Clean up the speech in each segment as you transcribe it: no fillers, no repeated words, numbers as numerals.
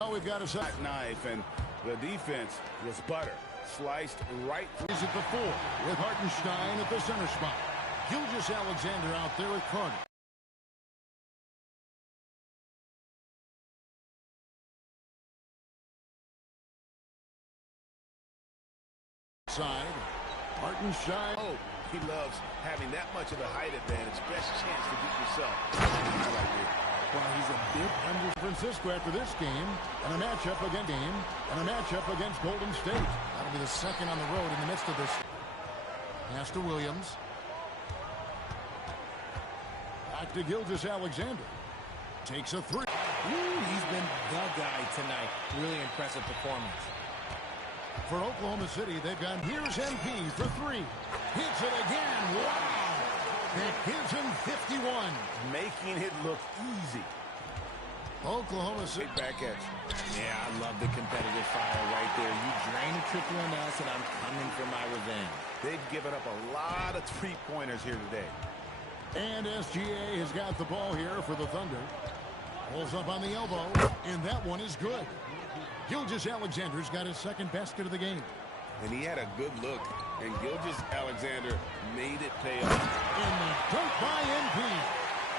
Oh, we've got a side knife, and the defense was butter. Sliced right through. Is at the 4 with Hartenstein at the center spot. Gilgeous-Alexander out there with Carter. Side. Hartenstein. Oh, he loves having that much of a height advantage. Best chance to get yourself. Well, he's a bit under Francisco after this game, and a matchup against Golden State. That'll be the second on the road in the midst of this. Pass to Williams. Back to Gilgeous-Alexander. Takes a 3. Ooh, he's been the guy tonight. Really impressive performance. For Oklahoma City, they've got here's MP for 3. Hits it again. Wow. That gives him 51. Making it look easy. Oklahoma City back at you. Yeah, I love the competitive fire right there. You drain a triple on us, and I'm coming for my revenge. They've given up a lot of three-pointers here today. And SGA has got the ball here for the Thunder. Pulls up on the elbow, and that one is good. Gilgeous-Alexander's got his second basket of the game. And he had a good look, and Gilgeous-Alexander made it pay off. And the dunk by MP.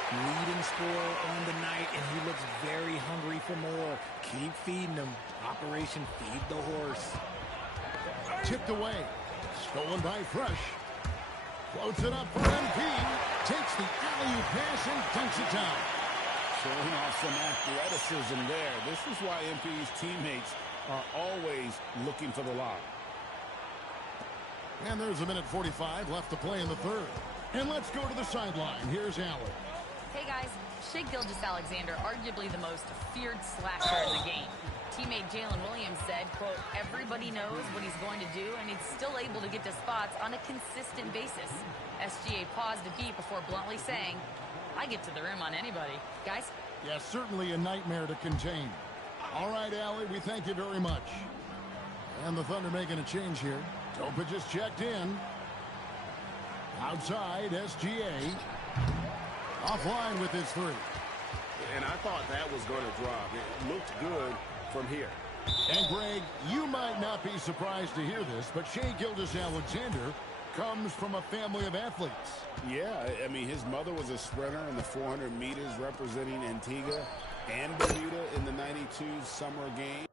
Leading scorer on the night, and he looks very hungry for more. Keep feeding him. Operation Feed the Horse. Tipped away. Stolen by Fresh. Floats it up for MP. Takes the alley-oop pass and dunks it down. Showing off some athleticism there. This is why MP's teammates are always looking for the lob. And there's a minute 45 left to play in the third. And let's go to the sideline. Here's Allen. Hey guys, Shai Gilgeous-Alexander, arguably the most feared slasher in the game. Teammate Jalen Williams said, quote, everybody knows what he's going to do, and he's still able to get to spots on a consistent basis. SGA paused a beat before bluntly saying, I get to the rim on anybody. Guys? Yes, certainly a nightmare to contain. All right, Allie, we thank you very much. And the Thunder making a change here. Topa just checked in. Outside, SGA. Offline with his 3. And I thought that was going to drop. It looked good from here. And, Greg, you might not be surprised to hear this, but Shai Gilgeous-Alexander comes from a family of athletes. Yeah, I mean, his mother was a sprinter in the 400 meters representing Antigua and Bermuda in the 92 Summer Games.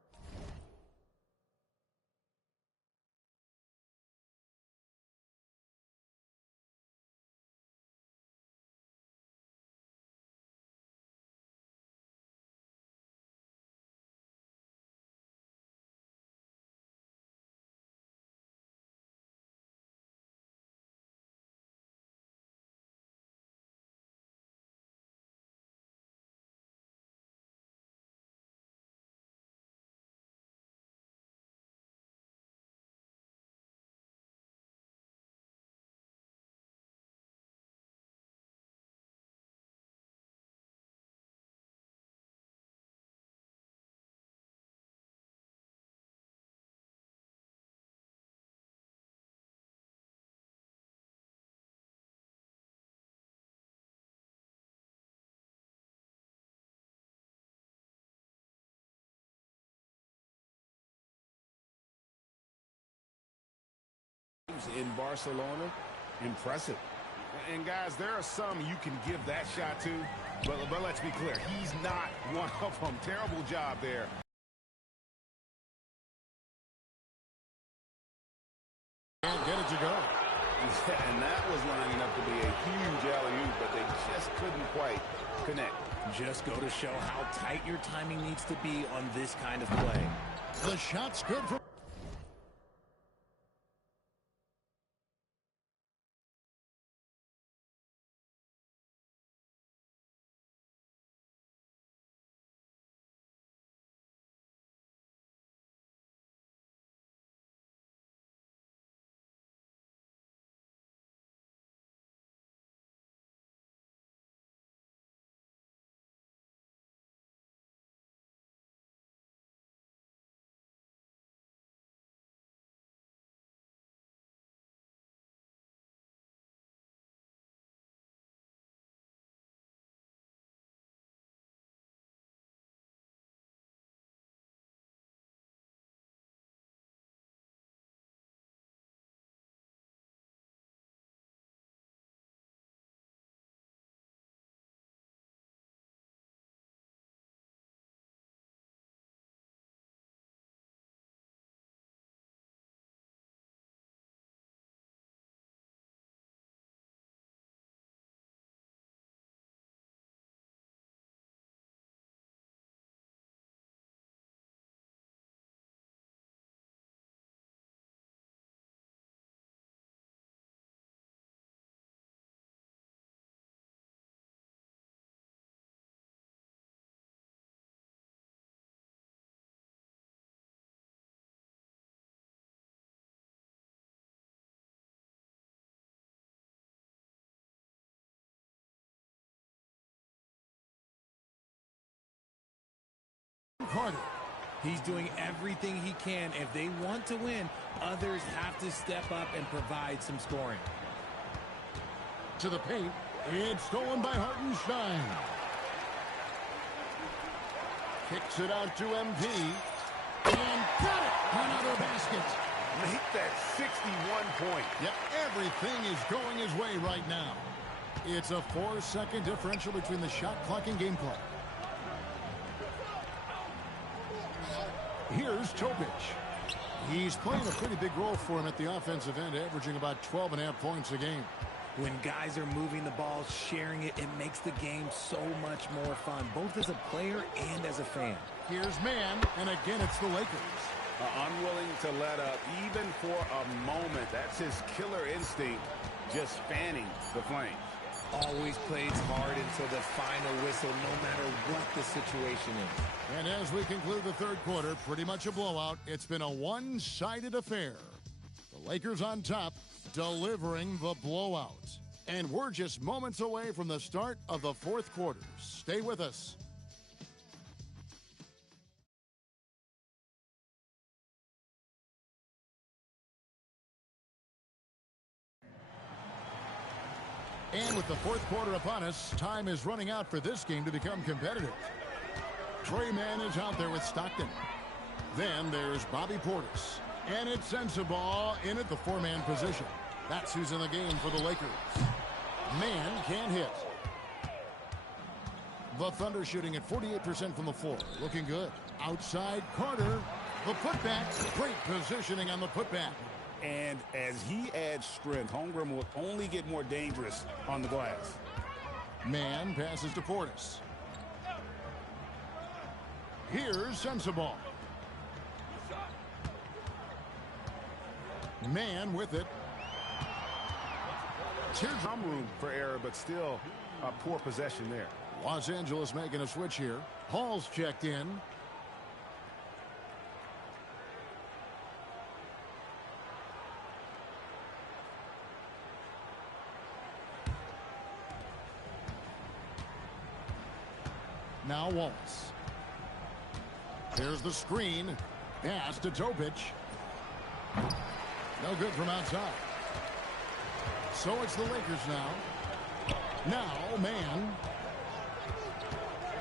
In Barcelona, impressive. And guys, there are some you can give that shot to, but let's be clear, he's not one of them. Terrible job there. Can't get it to go. And that was lining up to be a huge alley-oop, but they just couldn't quite connect. Just go to show how tight your timing needs to be on this kind of play. The shot's good for Carter. He's doing everything he can. If they want to win, others have to step up and provide some scoring. To the paint. It's stolen by Hartenstein. Kicks it out to MP. And got it! Another basket. Make that 61 point. Yep, everything is going his way right now. It's a 4-second differential between the shot clock and game clock. Here's Topic. He's playing a pretty big role for him at the offensive end, averaging about 12.5 points a game. When guys are moving the ball, sharing it, it makes the game so much more fun, both as a player and as a fan. Here's Man, and again it's the Lakers. Unwilling to let up, even for a moment. That's his killer instinct, just fanning the flames. Always plays hard until the final whistle, no matter what the situation is. And as we conclude the third quarter, pretty much a blowout. It's been a one-sided affair. The Lakers on top, delivering the blowout. And we're just moments away from the start of the fourth quarter. Stay with us. And with the fourth quarter upon us, time is running out for this game to become competitive. Trey Mann is out there with Stockton. Then there's Bobby Portis. And it's Sensabaugh in at the four-man position. That's who's in the game for the Lakers. Mann can't hit. The Thunder shooting at 48% from the floor. Looking good. Outside Carter. The putback. Great positioning on the putback. And as he adds strength, Holmgren will only get more dangerous on the glass. Mann passes to Portis. Here's Sensabaugh. Mann with it. Here's some room for error, but still a poor possession there. Los Angeles making a switch here. Hall's checked in. Now Wallace. There's the screen. Pass to Topic. No good from outside. So it's the Lakers now. Now, Mann.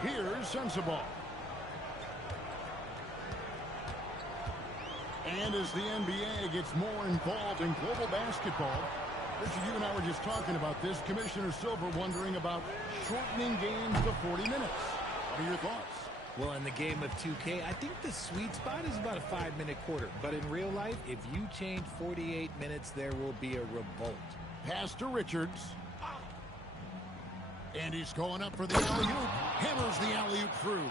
Here's Sensabaugh. And as the NBA gets more involved in global basketball, Richard, you and I were just talking about this. Commissioner Silver wondering about shortening games to 40 minutes. What are your thoughts? Well, in the game of 2K, I think the sweet spot is about a 5-minute quarter. But in real life, if you change 48 minutes, there will be a revolt. Pass to Richards. And he's going up for the alley-oop. Hammers the alley-oop through.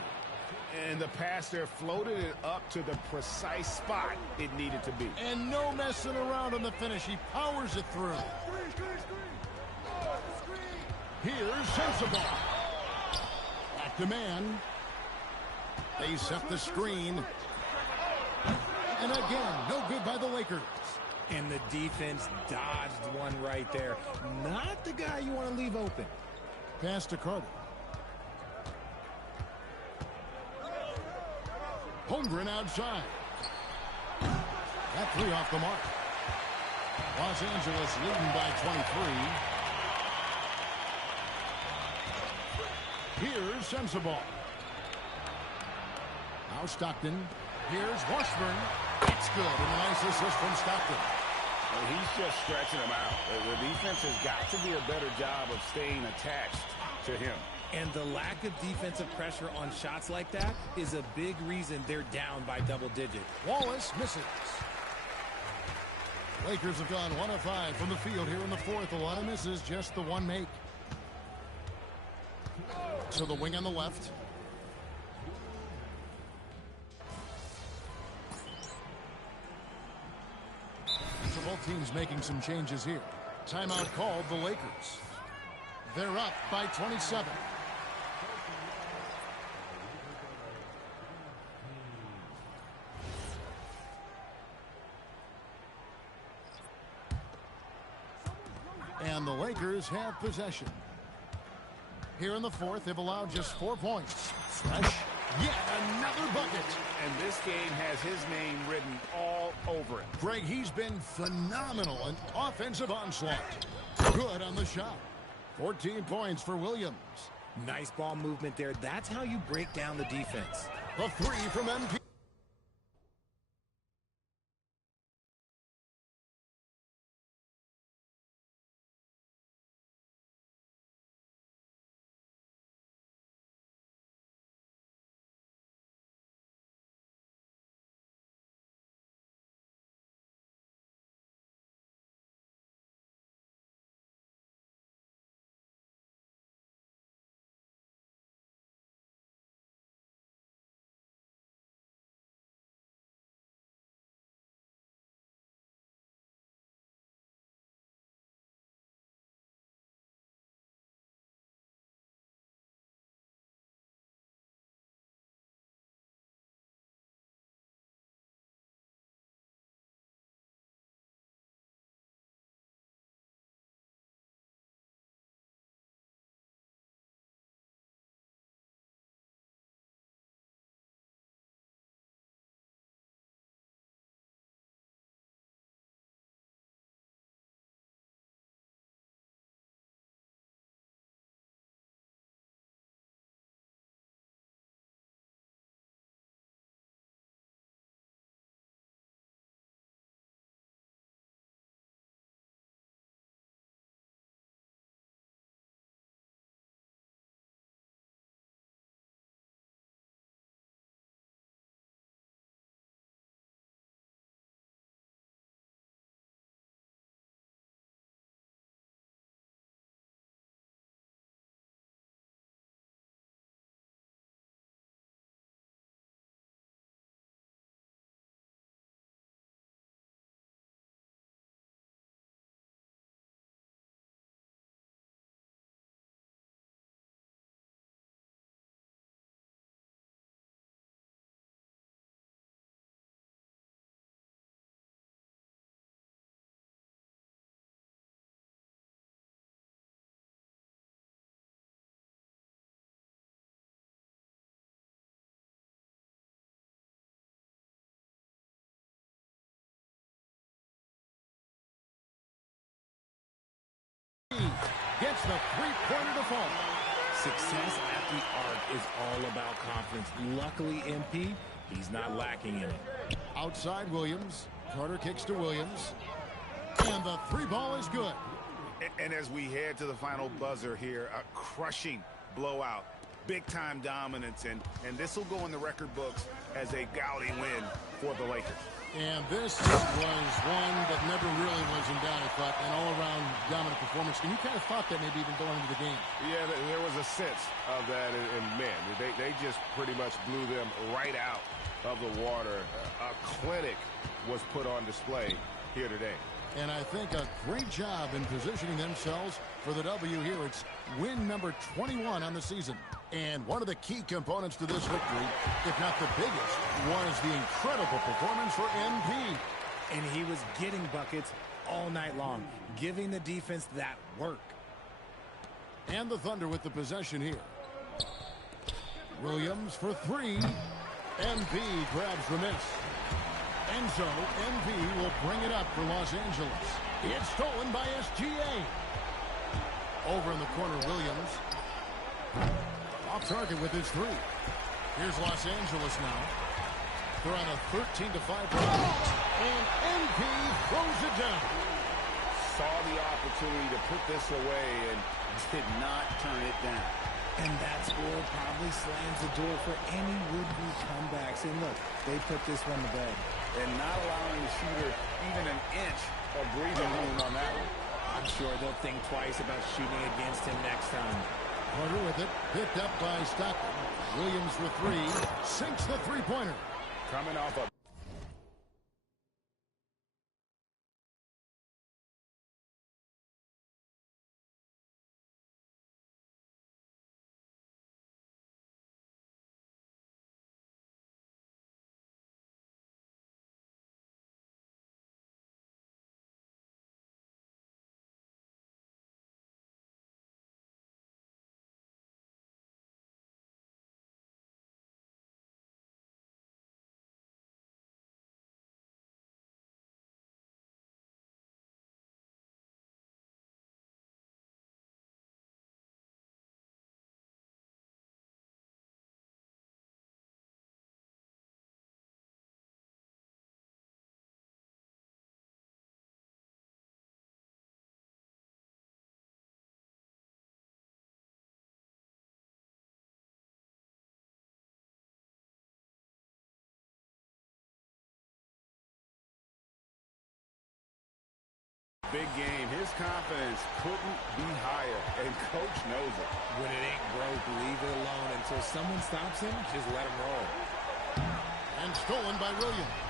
And the pass there floated it up to the precise spot it needed to be. And no messing around on the finish. He powers it through. Here's Sensabaugh. Back to Mann. They set the screen. And again, no good by the Lakers. And the defense dodged one right there. Not the guy you want to leave open. Pass to Carter. Holmgren outside. That three off the mark. Los Angeles leading by 23. Here's Sensabaugh. Now Stockton. Here's Washburn. It's good. And a nice assist from Stockton. Well, he's just stretching them out. The defense has got to do a better job of staying attached to him. And the lack of defensive pressure on shots like that is a big reason they're down by double digit. Wallace misses. Lakers have gone 1 of 5 from the field here in the fourth. A lot of misses, just the one make. So the wing on the left. So both teams making some changes here. Timeout called the Lakers. They're up by 27. And the Lakers have possession. Here in the fourth, they've allowed just 4 points. Fresh. Yet another bucket. and this game has his name written all over it. Greg, he's been phenomenal in offensive onslaught. Good on the shot. 14 points for Williams. Nice ball movement there. That's how you break down the defense. The three from MP. Gets the three-pointer to fall. Success at the arc is all about confidence. Luckily, MP, he's not lacking in it. Outside Williams. Carter kicks to Williams. And the three ball is good. And as we head to the final buzzer here, a crushing blowout. Big-time dominance, and this will go in the record books as a gaudy win for the Lakers. And this was one that never really was in doubt, I thought, an all-around dominant performance. And you kind of thought that maybe even going into the game. Yeah, there was a sense of that, and man, they just pretty much blew them right out of the water. A clinic was put on display here today. And I think a great job in positioning themselves for the W here. It's win number 21 on the season. And one of the key components to this victory, if not the biggest, was the incredible performance for MP. And he was getting buckets all night long, giving the defense that work. And the Thunder with the possession here. Williams for three. MP grabs the miss. And so MP will bring it up for Los Angeles. It's stolen by SGA. Over in the corner, Williams. Off target with his three. Here's Los Angeles now. They're on a 13-5 run. And MP throws it down. Saw the opportunity to put this away and did not turn it down. And that score probably slams the door for any would-be comebacks. And look, they put this one to bed. And not allowing the shooter even an inch of breathing room on that one. I'm sure they'll think twice about shooting against him next time. Carter with it, picked up by Stockton. Williams for three, sinks the three-pointer. Coming off a big game. His confidence couldn't be higher, and Coach knows it. When it ain't broke, leave it alone. Until someone stops him, just let him roll. And stolen by Williams.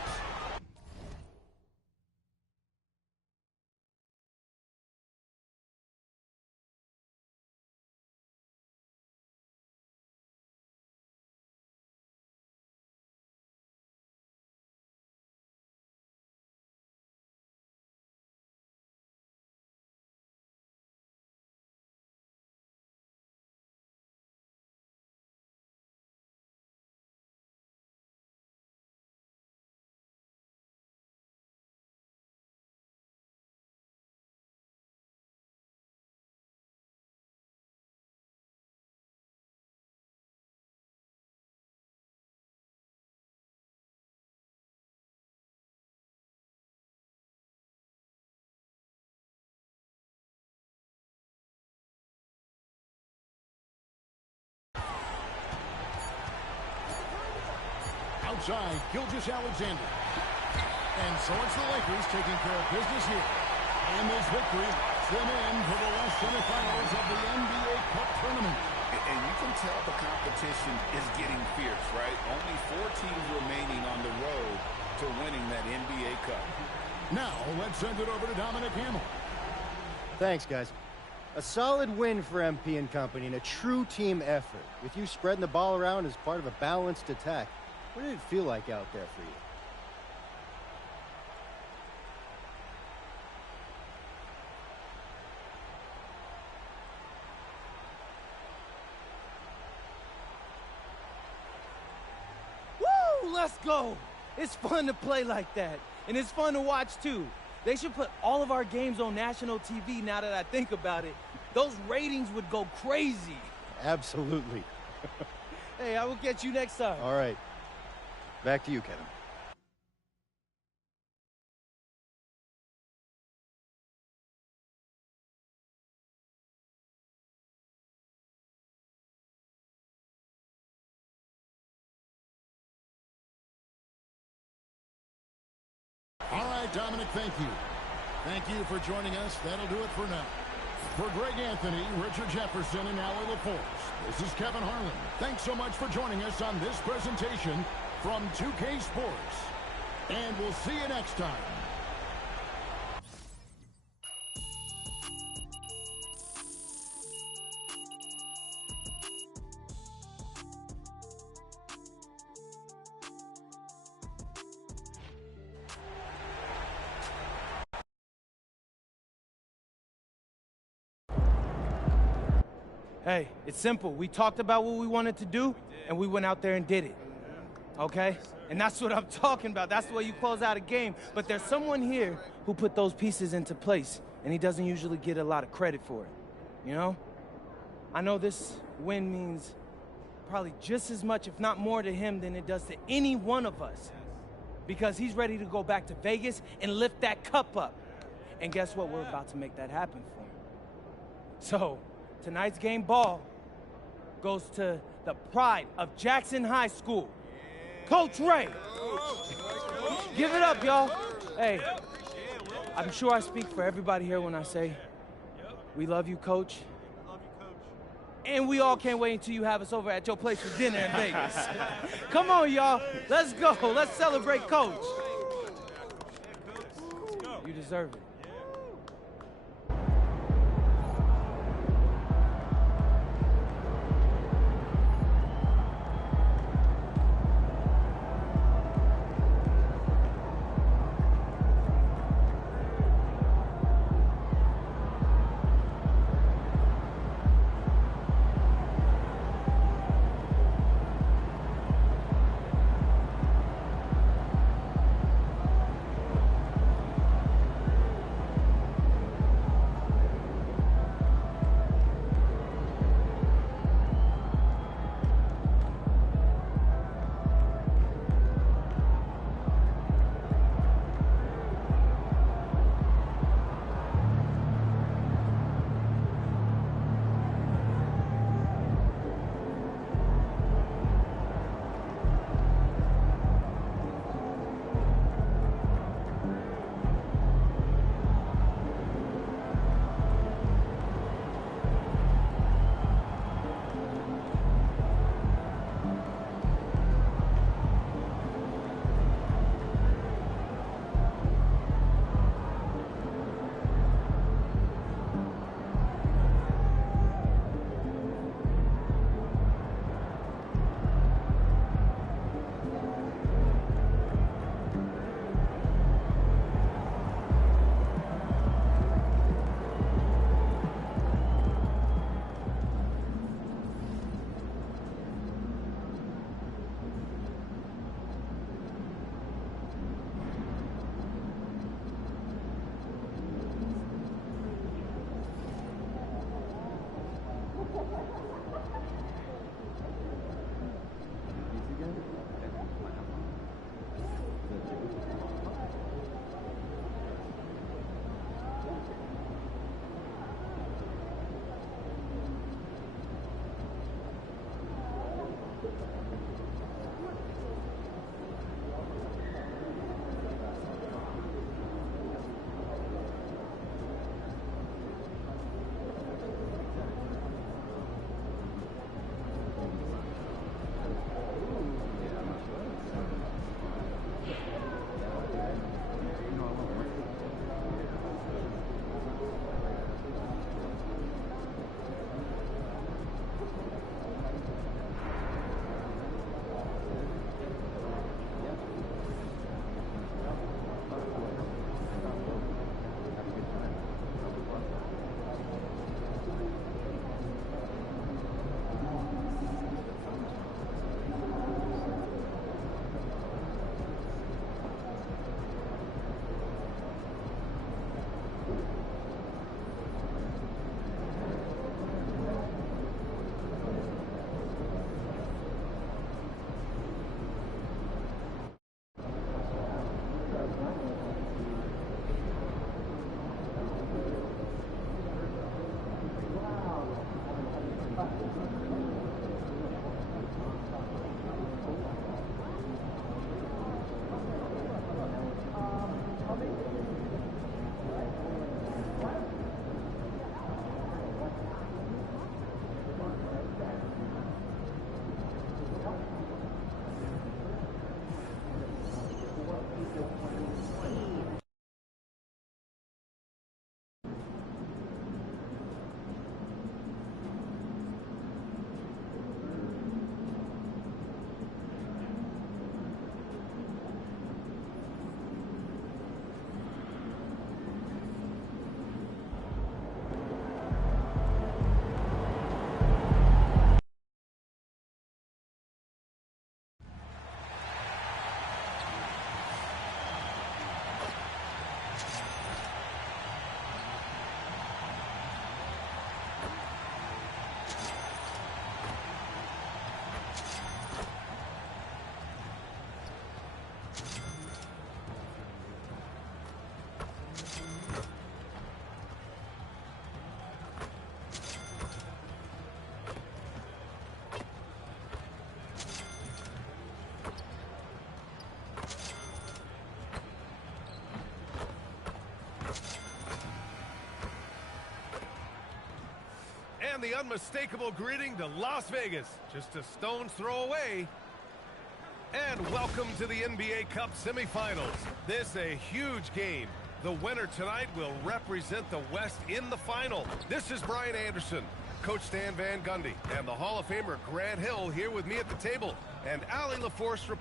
Outside, Gilgeous-Alexander. And so it's the Lakers taking care of business here. And this victory locks them in for the last semifinals of the NBA Cup tournament. And you can tell the competition is getting fierce, right? Only 4 teams remaining on the road to winning that NBA Cup. Now, let's send it over to Dominic Hamill. Thanks, guys. A solid win for MP and company and a true team effort. With you spreading the ball around as part of a balanced attack. What did it feel like out there for you? Woo! Let's go! It's fun to play like that. And it's fun to watch, too. They should put all of our games on national TV now that I think about it. Those ratings would go crazy. Absolutely. Hey, I will catch you next time. All right. Back to you, Kevin. All right, Dominic, thank you. Thank you for joining us. That'll do it for now. For Greg Anthony, Richard Jefferson, and Allie LaForce, this is Kevin Harlan. Thanks so much for joining us on this presentation from 2K Sports. And we'll see you next time. Hey, it's simple. We talked about what we wanted to do, and we went out there and did it. Okay? And that's what I'm talking about. That's the way you close out a game. But there's someone here who put those pieces into place, and he doesn't usually get a lot of credit for it. You know? I know this win means probably just as much, if not more, to him than it does to any one of us. Because he's ready to go back to Vegas and lift that cup up. And guess what? We're about to make that happen for him. So, tonight's game ball goes to the pride of Jackson High School, Coach Ray. Give it up, y'all. Hey, I'm sure I speak for everybody here when I say we love you, Coach. And we all can't wait until you have us over at your place for dinner in Vegas. Come on, y'all. Let's go. Let's celebrate Coach. You deserve it. And the unmistakable greeting to Las Vegas, just a stone's throw away. And welcome to the NBA Cup semifinals. This a huge game. The winner tonight will represent the West in the final. This is Brian Anderson, Coach Stan Van Gundy, and the Hall of Famer Grant Hill here with me at the table. And Allie LaForce.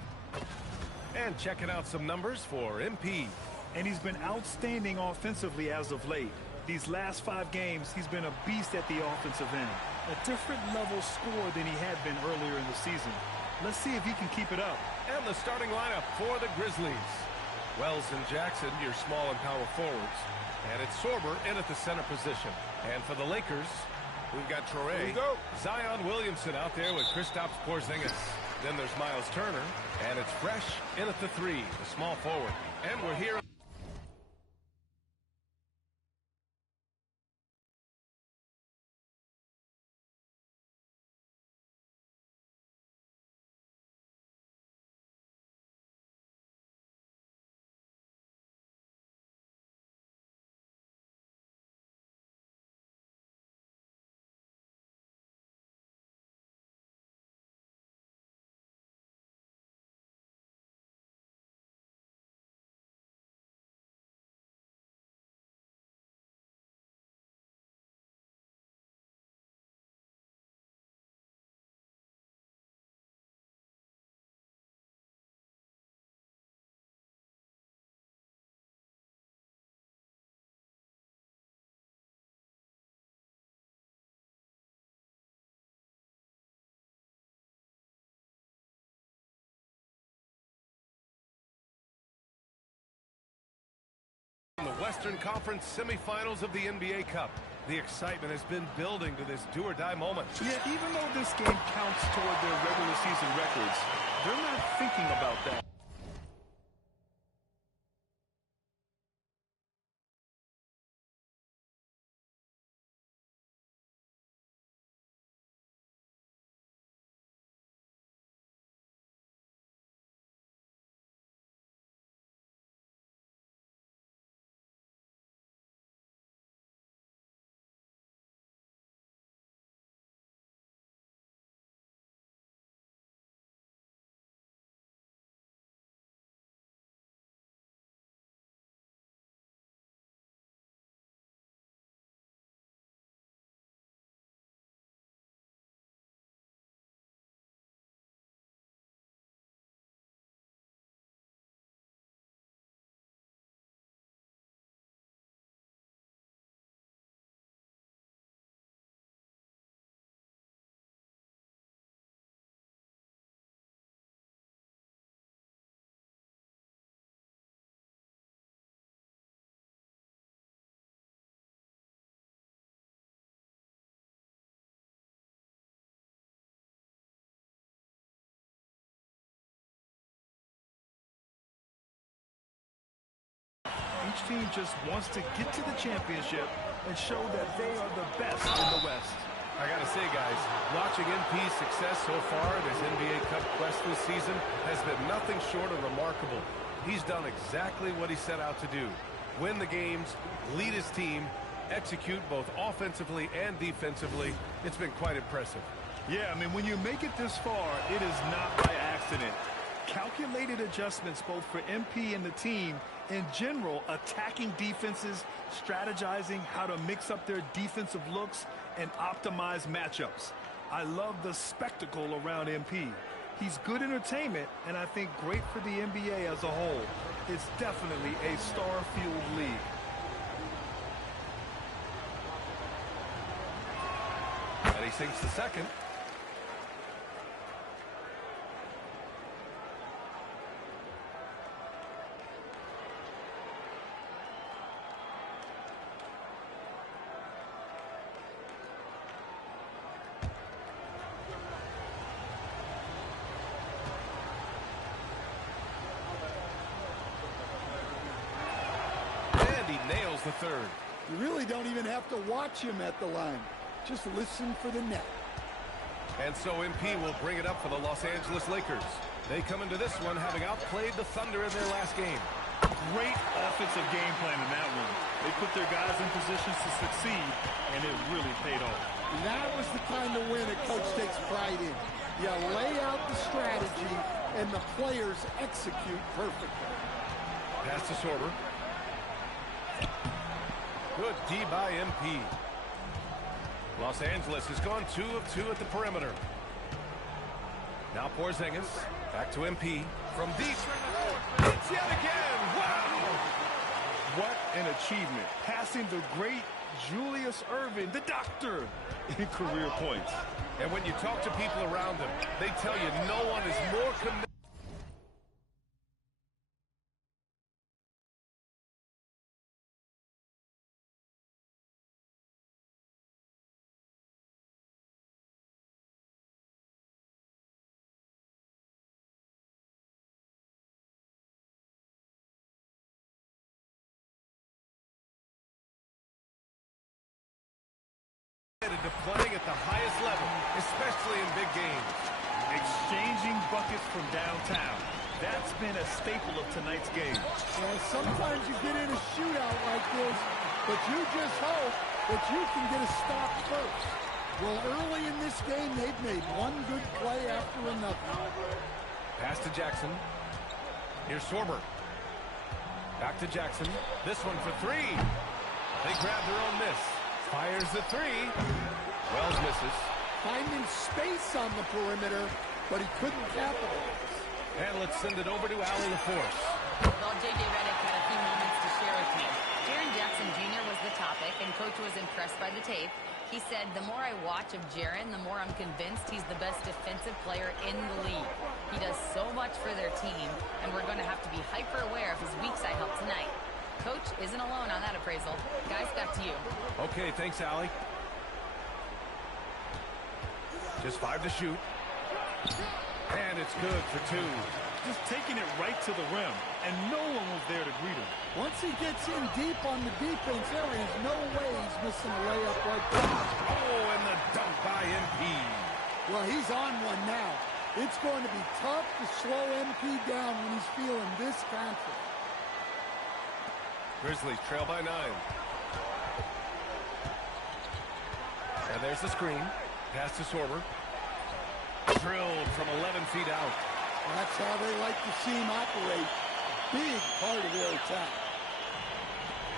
And checking out some numbers for MP. And he's been outstanding offensively as of late. These last 5 games, he's been a beast at the offensive end. A different level score than he had been earlier in the season. Let's see if he can keep it up. And the starting lineup for the Grizzlies. Wells and Jackson, your small and power forwards. And it's Sorber in at the center position. And for the Lakers, we've got Traoré, Zion Williamson out there with Kristaps Porzingis. Then there's Miles Turner, and it's Fresh in at the 3, the small forward. And we're here. The Western Conference semifinals of the NBA Cup. The excitement has been building to this do-or-die moment. Yeah, even though this game counts toward their regular season records, they're not thinking about that. Each team just wants to get to the championship and show that they are the best in the West. I gotta say, guys, watching MP's success so far in his NBA Cup quest this season has been nothing short of remarkable. He's done exactly what he set out to do. Win the games, lead his team, execute both offensively and defensively. It's been quite impressive. Yeah, I mean, when you make it this far, it is not by accident. Calculated adjustments both for MP and the team. In general, attacking defenses, strategizing how to mix up their defensive looks, and optimize matchups. I love the spectacle around MP. He's good entertainment, and I think great for the NBA as a whole. It's definitely a star-fueled league. And he sinks the second. Nails the third. You really don't even have to watch him at the line. Just listen for the net. And so MP will bring it up for the Los Angeles Lakers. They come into this one having outplayed the Thunder in their last game. Great offensive game plan in that one. They put their guys in positions to succeed, and it really paid off. That was the kind of win a coach takes pride in. You lay out the strategy, and the players execute perfectly. Pass to Sorber. Good D by MP. Los Angeles has gone 2 of 2 at the perimeter. Now Porzingis. Back to MP. From deep. It's yet again. Wow! What an achievement. Passing the great Julius Erving, the doctor, in career points. And when you talk to people around him, they tell you no one is more committed. To playing at the highest level, especially in big games. Exchanging buckets from downtown. That's been a staple of tonight's game. And sometimes you get in a shootout like this, but you just hope that you can get a stop first. Well, early in this game, they've made one good play after another. Pass to Jackson. Here's Sorber. Back to Jackson. This one for 3. They grab their own miss. Fires the 3. Wells misses. Finding space on the perimeter, but he couldn't capitalize. And let's send it over to Allie LaForce. Well, J.J. Redick had a few moments to share with me. Jaren Jackson Jr. was the topic, and Coach was impressed by the tape. He said, the more I watch of Jaren, the more I'm convinced he's the best defensive player in the league. He does so much for their team, and we're going to have to be hyper-aware of his weak side help tonight. Coach isn't alone on that appraisal. Guys, back to you. Okay, thanks, Allie. Just 5 to shoot. And it's good for 2. Just taking it right to the rim, and no one was there to greet him. Once he gets in deep on the defense, there is no way he's missing a layup like that. Oh, and the dunk by MP. Well, he's on one now. It's going to be tough to slow MP down when he's feeling this confident. Grizzlies trail by 9. And there's the screen. Pass to Sorber. Drilled from 11 feet out. That's how they like to see him operate. Big part of their attack.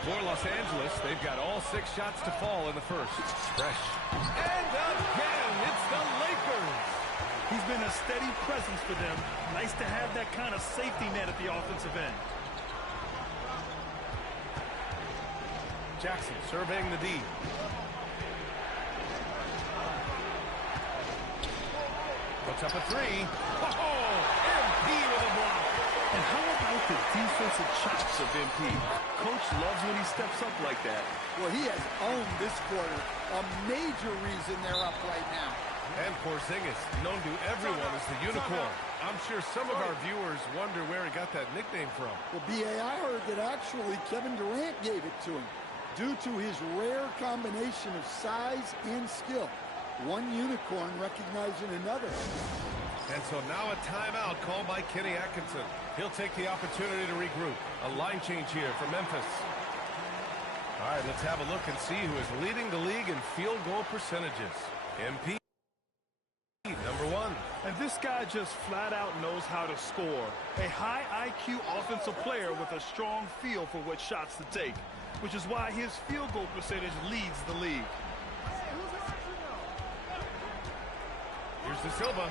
For Los Angeles, they've got all 6 shots to fall in the first. Fresh. And again, it's the Lakers. He's been a steady presence for them. Nice to have that kind of safety net at the offensive end. Jackson surveying the D. Puts up a 3. Oh, MP with a block. And how about the defensive chops of MP? Coach loves when he steps up like that. Well, he has owned this quarter. A major reason they're up right now. And Porzingis, known to everyone as the unicorn. I'm sure some of our viewers wonder where he got that nickname from. Well, B.A., I heard that actually Kevin Durant gave it to him due to his rare combination of size and skill. One unicorn recognizing another. And so now a timeout called by Kenny Atkinson. He'll take the opportunity to regroup. A line change here for Memphis. All right, let's have a look and see who is leading the league in field goal percentages. MP, number 1. And this guy just flat out knows how to score. A high IQ offensive player with a strong feel for what shots to take, which is why his field goal percentage leads the league. Here's De Silva.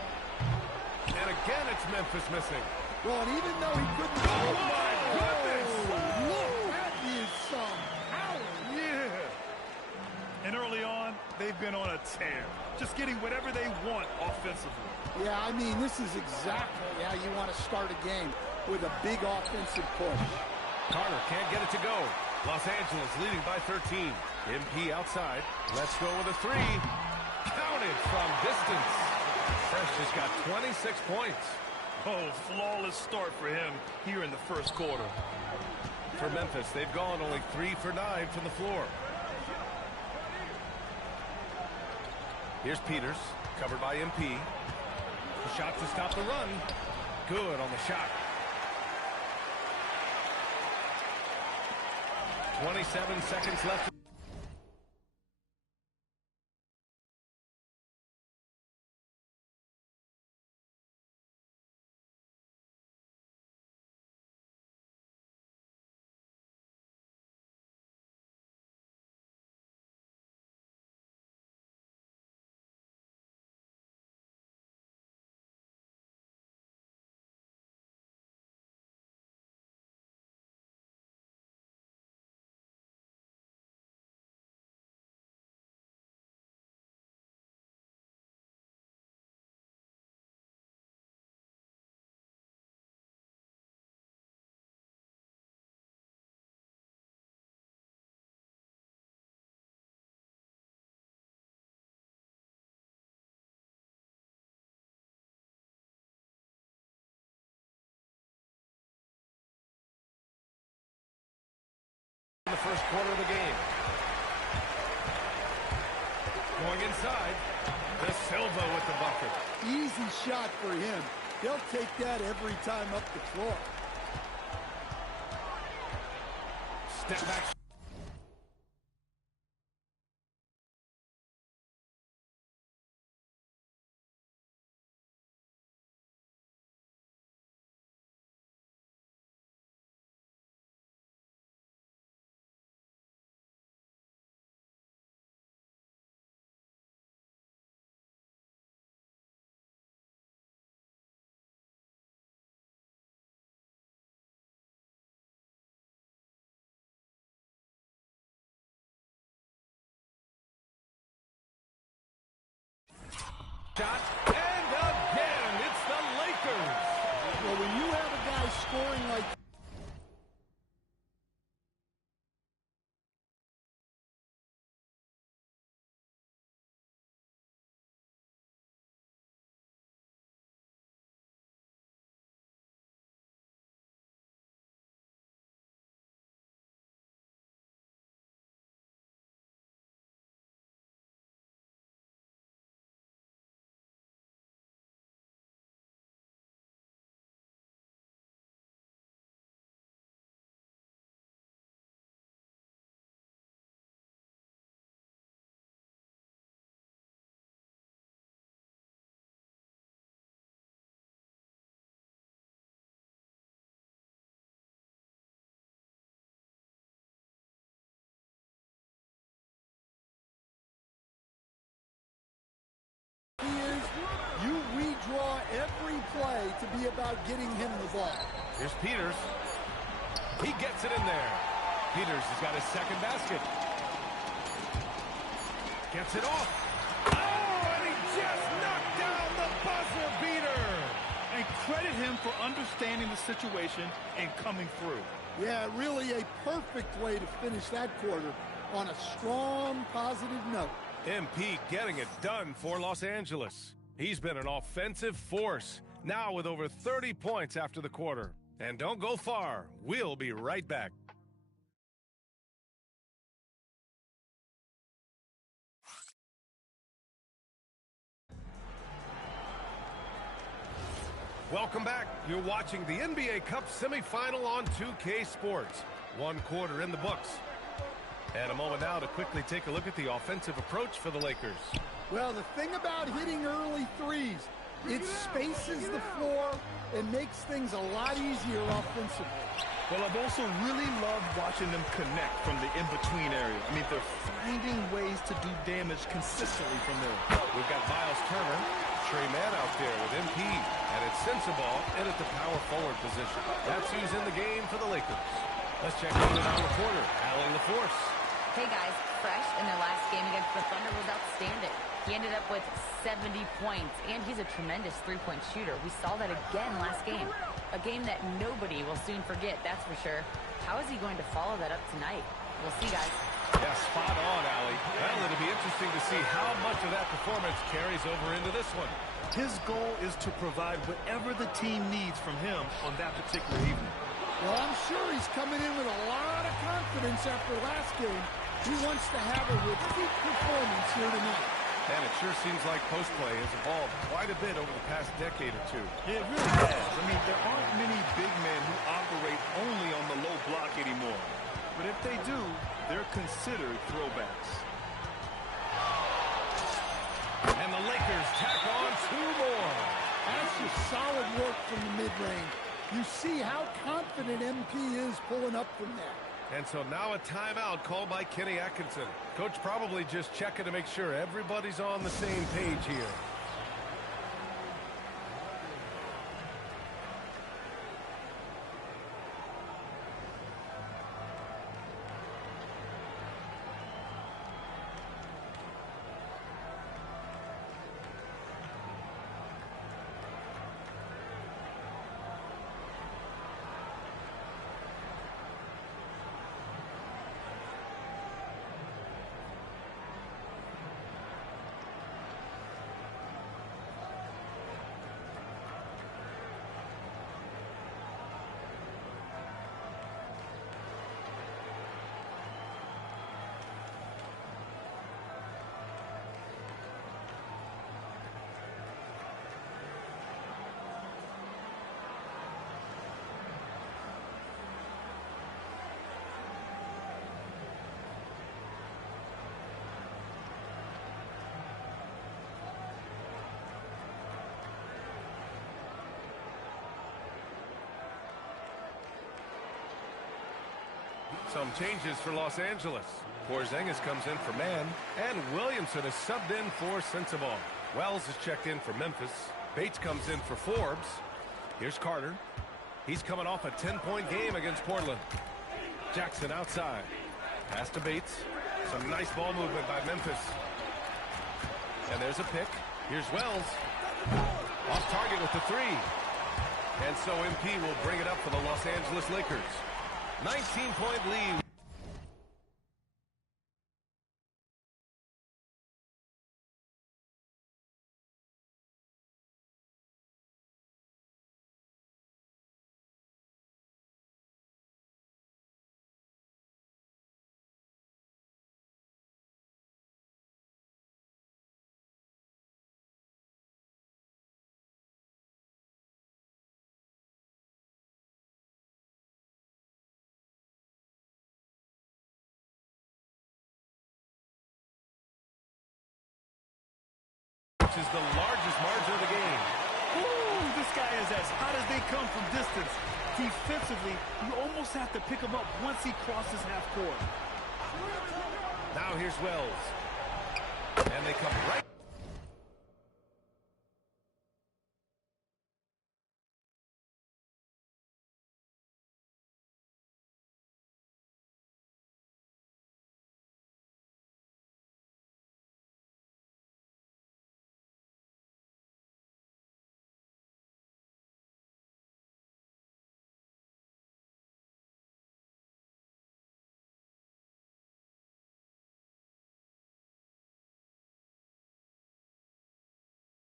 And again, it's Memphis missing. Well, and even though he couldn't... Oh, my goodness! Look, that is some power. Yeah. And early on, they've been on a tear. Just getting whatever they want offensively. Yeah, I mean, this is exactly how you want to start a game, with a big offensive push. Carter can't get it to go. Los Angeles leading by 13. MP outside. Let's go with a 3. Counted from distance. Fresh has got 26 points. Oh, flawless start for him here in the first quarter. For Memphis, they've gone only 3 for 9 from the floor. Here's Peters, covered by MP. The shot to stop the run. Good on the shot. 27 seconds left. In the first quarter of the game. Going inside. De Silva with the bucket. Easy shot for him. They'll take that every time up the floor. Step back. Shot, and again, it's the Lakers. Well, when you have a guy scoring like you redraw every play to be about getting him the ball. Here's Peters. He gets it in there. Peters has got his second basket. Gets it off. Oh, and he just knocked down the buzzer beater. And credit him for understanding the situation and coming through. Yeah, really a perfect way to finish that quarter on a strong, positive note. MP getting it done for Los Angeles. He's been an offensive force, now with over 30 points after the quarter. And don't go far. We'll be right back. Welcome back. You're watching the NBA Cup semifinal on 2K Sports. One quarter in the books. And a moment now to quickly take a look at the offensive approach for the Lakers. Well, the thing about hitting early threes, it spaces the floor and makes things a lot easier offensively. Well, I've also really loved watching them connect from the in-between area. I mean, they're finding ways to do damage consistently from there. We've got Miles Turner, Trey Mann out there with MP, and it's Sensabaugh in at the power forward position. That's who's in the game for the Lakers. Let's check in on the quarter. Allie LaForce. Hey guys, Fresh in their last game against the Thunder was outstanding. He ended up with 70 points, and he's a tremendous three-point shooter. We saw that again last game. A game that nobody will soon forget, that's for sure. How is he going to follow that up tonight? We'll see, guys. Yeah, spot on, Allie. Well, it'll be interesting to see how much of that performance carries over into this one. His goal is to provide whatever the team needs from him on that particular evening. Well, I'm sure he's coming in with a lot of confidence after last game. He wants to have a repeat performance here tonight. And it sure seems like post-play has evolved quite a bit over the past decade or two. Yeah, it really has. I mean, there aren't many big men who operate only on the low block anymore. But if they do, considered throwbacks. And the Lakers tack on 2 more. That's just solid work from the mid-range. You see how confident MP is pulling up from there. And so now a timeout called by Kenny Atkinson. Coach probably just checking to make sure everybody's on the same page here. Some changes for Los Angeles. Porzingis comes in for Man, and Williamson is subbed in for Sensabaugh. Wells is checked in for Memphis. Bates comes in for Forbes. Here's Carter. He's coming off a 10-point game against Portland. Jackson outside. Pass to Bates. Some nice ball movement by Memphis. And there's a pick. Here's Wells. Off target with the 3. And so MP will bring it up for the Los Angeles Lakers. 19-point lead. Is the largest margin of the game. Ooh, this guy is as hot as they come from distance. Defensively, you almost have to pick him up once he crosses half court. Now here's Wells. And they come right.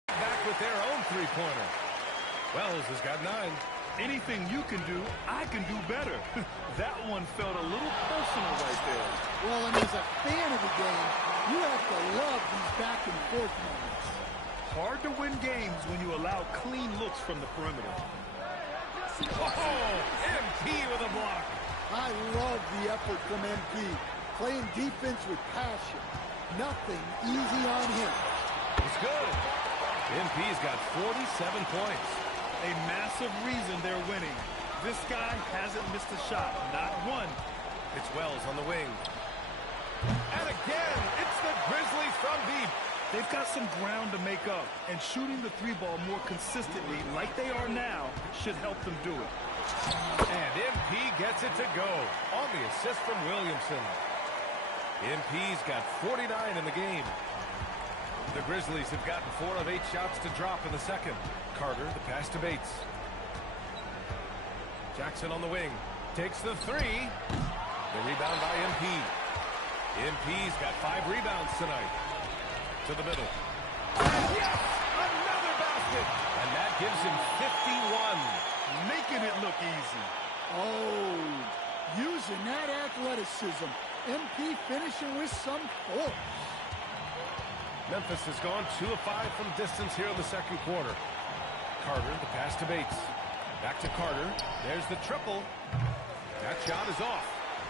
Back with their own 3-pointer. Wells has got 9. Anything you can do, I can do better. That one felt a little personal right there. Well, and as a fan of the game, you have to love these back-and-forth moments. Hard to win games when you allow clean looks from the perimeter. Oh, MP with a block. I love the effort from MP, playing defense with passion. Nothing easy on him. It's good. MP's got 47 points. A massive reason they're winning. This guy hasn't missed a shot, not one. It's Wells on the wing. And again, it's the Grizzlies from deep. They've got some ground to make up, and shooting the 3-ball more consistently like they are now should help them do it. And MP gets it to go on the assist from Williamson. MP's got 49 in the game. The Grizzlies have gotten 4 of 8 shots to drop in the second. Carter, the pass to Bates. Jackson on the wing. Takes the 3. The rebound by MP. MP's got 5 rebounds tonight. To the middle. And yes! Another basket! And that gives him 51. Making it look easy. Oh, using that athleticism. MP finishing with some force. Memphis has gone 2 of 5 from distance here in the second quarter. Carter, the pass to Bates. Back to Carter. There's the triple. That shot is off.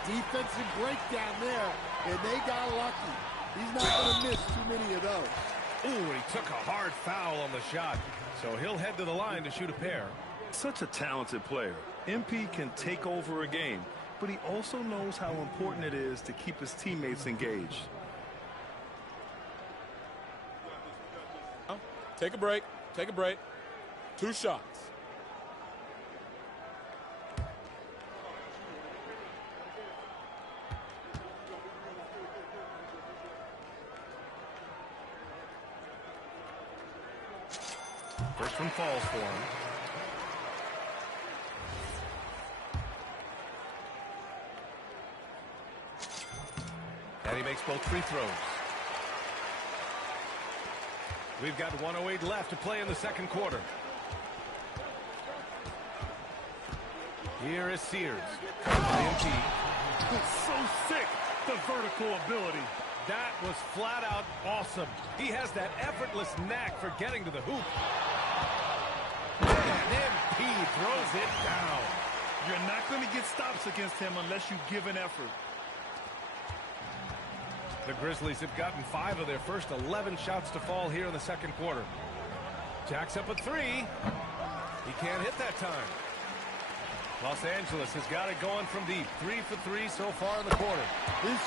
Defensive breakdown there, and they got lucky. He's not going to miss too many of those. Ooh, he took a hard foul on the shot. So he'll head to the line to shoot a pair. Such a talented player. MP can take over a game, but he also knows how important it is to keep his teammates engaged. Take a break. Take a break. 2 shots. First one falls for him. And he makes both free throws. We've got 1:08 left to play in the second quarter. Here is Sears. It's so sick, the vertical ability. That was flat out awesome. He has that effortless knack for getting to the hoop. And MP throws it down. You're not going to get stops against him unless you give an effort. The Grizzlies have gotten 5 of their first 11 shots to fall here in the second quarter. Jacks up a 3. He can't hit that time. Los Angeles has got it going from deep. 3 for 3 so far in the quarter. This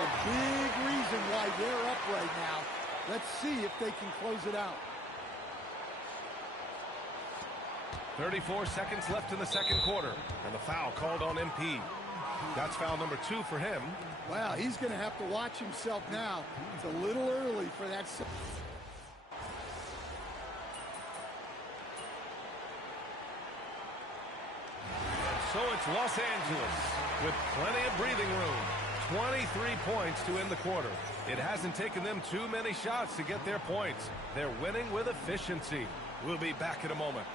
a big reason why they're up right now. Let's see if they can close it out. 34 seconds left in the second quarter, and the foul called on MP. That's foul number 2 for him. Well, he's going to have to watch himself now. It's a little early for that. So it's Los Angeles with plenty of breathing room. 23 points to end the quarter. It hasn't taken them too many shots to get their points. They're winning with efficiency. We'll be back in a moment.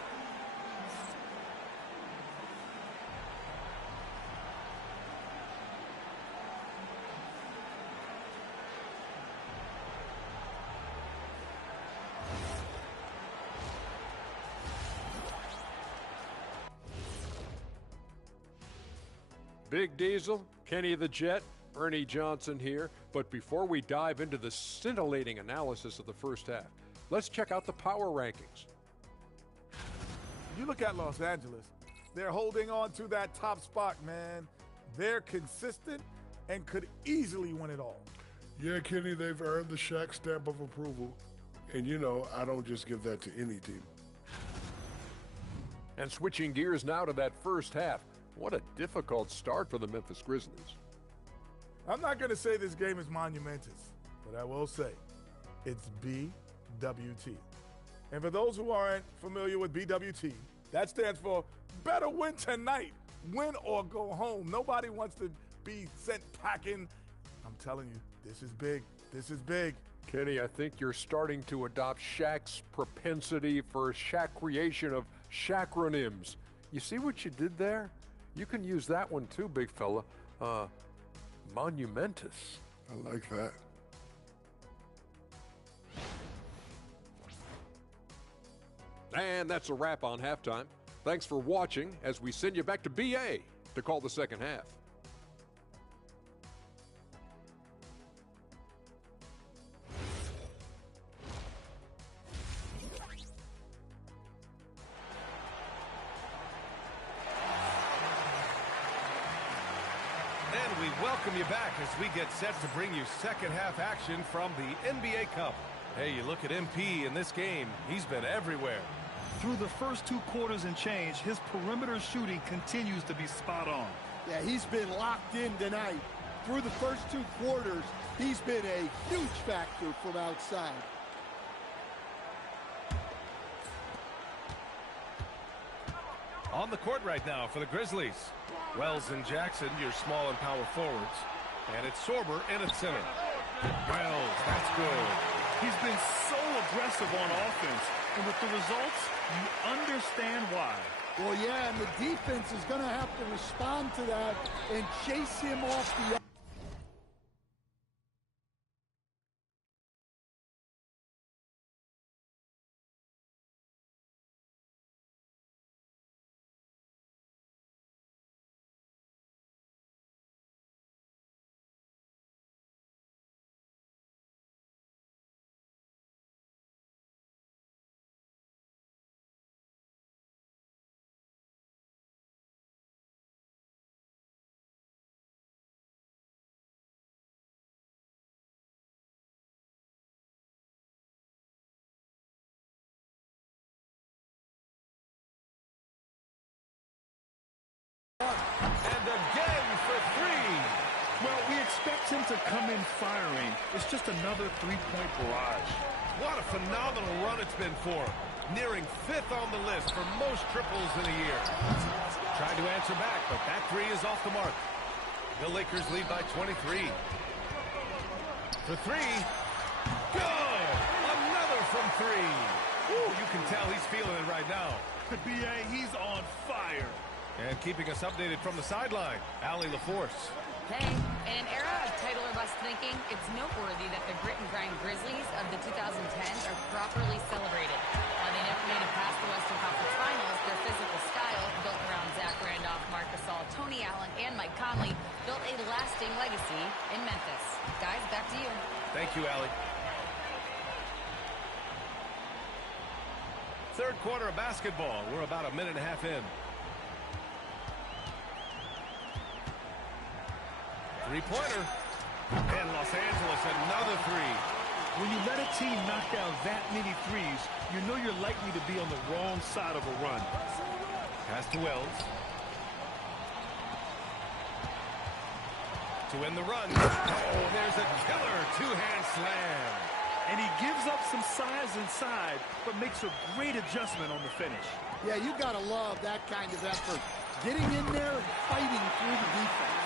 Big Diesel, Kenny the Jet, Ernie Johnson here. But before we dive into the scintillating analysis of the first half, let's check out the power rankings. You look at Los Angeles, they're holding on to that top spot, man. They're consistent and could easily win it all. Yeah, Kenny, they've earned the Shaq stamp of approval. And, you know, I don't just give that to any team. And switching gears now to that first half, what a difficult start for the Memphis Grizzlies. I'm not going to say this game is monumentous, but I will say it's BWT. And for those who aren't familiar with BWT, that stands for better win tonight. Win or go home. Nobody wants to be sent packing. I'm telling you, this is big. This is big. Kenny, I think you're starting to adopt Shaq's propensity for Shaq creation of Shaqronyms. You see what you did there? You can use that one too, big fella. Monumentous. I like that. And that's a wrap on halftime. Thanks for watching as we send you back to BA to call the second half. And we welcome you back as we get set to bring you second half action from the NBA Cup. Hey, you look at MP in this game, he's been everywhere. Through the first 2 quarters and change, his perimeter shooting continues to be spot on. Yeah, he's been locked in tonight. Through the first 2 quarters, he's been a huge factor from outside. On the court right now for the Grizzlies. Wells and Jackson, your small and power forwards. And it's Sorber in at center. Wells, that's good. He's been so aggressive on offense, and with the results, you understand why. Well, yeah, and the defense is going to have to respond to that and chase him off the... And again for 3. Well, we expect him to come in firing. It's just another 3-point barrage. What a phenomenal run it's been for him. Nearing 5th on the list for most triples in a year. Trying to answer back, but that 3 is off the mark. The Lakers lead by 23. For 3. Good! Another from 3. Ooh, you can tell he's feeling it right now. B.A., he's on fire. And keeping us updated from the sideline, Allie LaForce. Hey, in an era of title or bust thinking, it's noteworthy that the grit and grind Grizzlies of the 2010s are properly celebrated. While they never made it past the Western Conference Finals, their physical style, built around Zach Randolph, Marc Gasol, Tony Allen, and Mike Conley, built a lasting legacy in Memphis. Guys, back to you. Thank you, Allie. Third quarter of basketball. We're about a minute and a half in. 3-pointer. And Los Angeles, another three. When you let a team knock down that many threes, you know you're likely to be on the wrong side of a run. Pass to Wells. To end the run. Oh, there's a killer two-hand slam. And he gives up some size inside, but makes a great adjustment on the finish. Yeah, you got to love that kind of effort. Getting in there and fighting through the defense.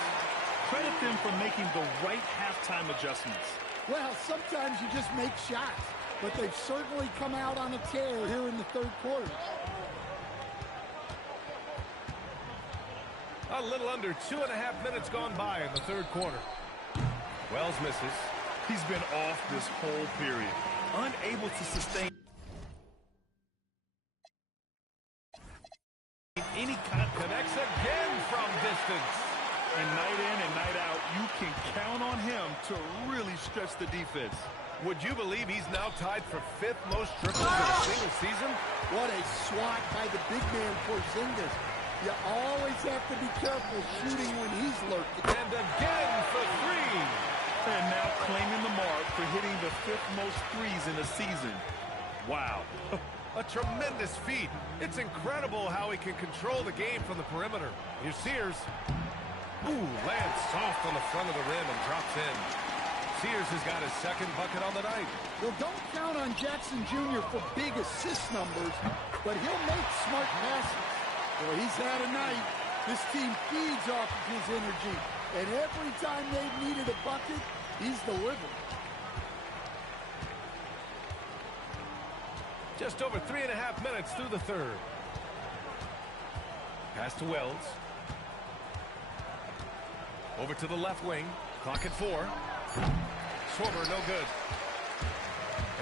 Credit them for making the right halftime adjustments. Well, sometimes you just make shots, but they've certainly come out on a tear here in the third quarter. A little under 2.5 minutes gone by in the third quarter. Wells misses. He's been off this whole period, unable to sustain any kind. Connects again from distance. And night in and night out, you can count on him to really stretch the defense. Would you believe he's now tied for 5th most triples in a single season? What a swat by the big man Porzingis. You always have to be careful shooting when he's lurking. And again for three. And now claiming the mark for hitting the 5th most threes in a season. Wow. A tremendous feat. It's incredible how he can control the game from the perimeter. Here's Sears. Ooh, lands soft on the front of the rim and drops in. Sears has got his 2nd bucket on the night. Well, don't count on Jackson Jr. for big assist numbers, but he'll make smart passes. Well, he's had a night. This team feeds off of his energy, and every time they've needed a bucket, he's delivered. Just over 3.5 minutes through the third. Pass to Wells. Over to the left wing. Clock at 4. Schwarber, no good.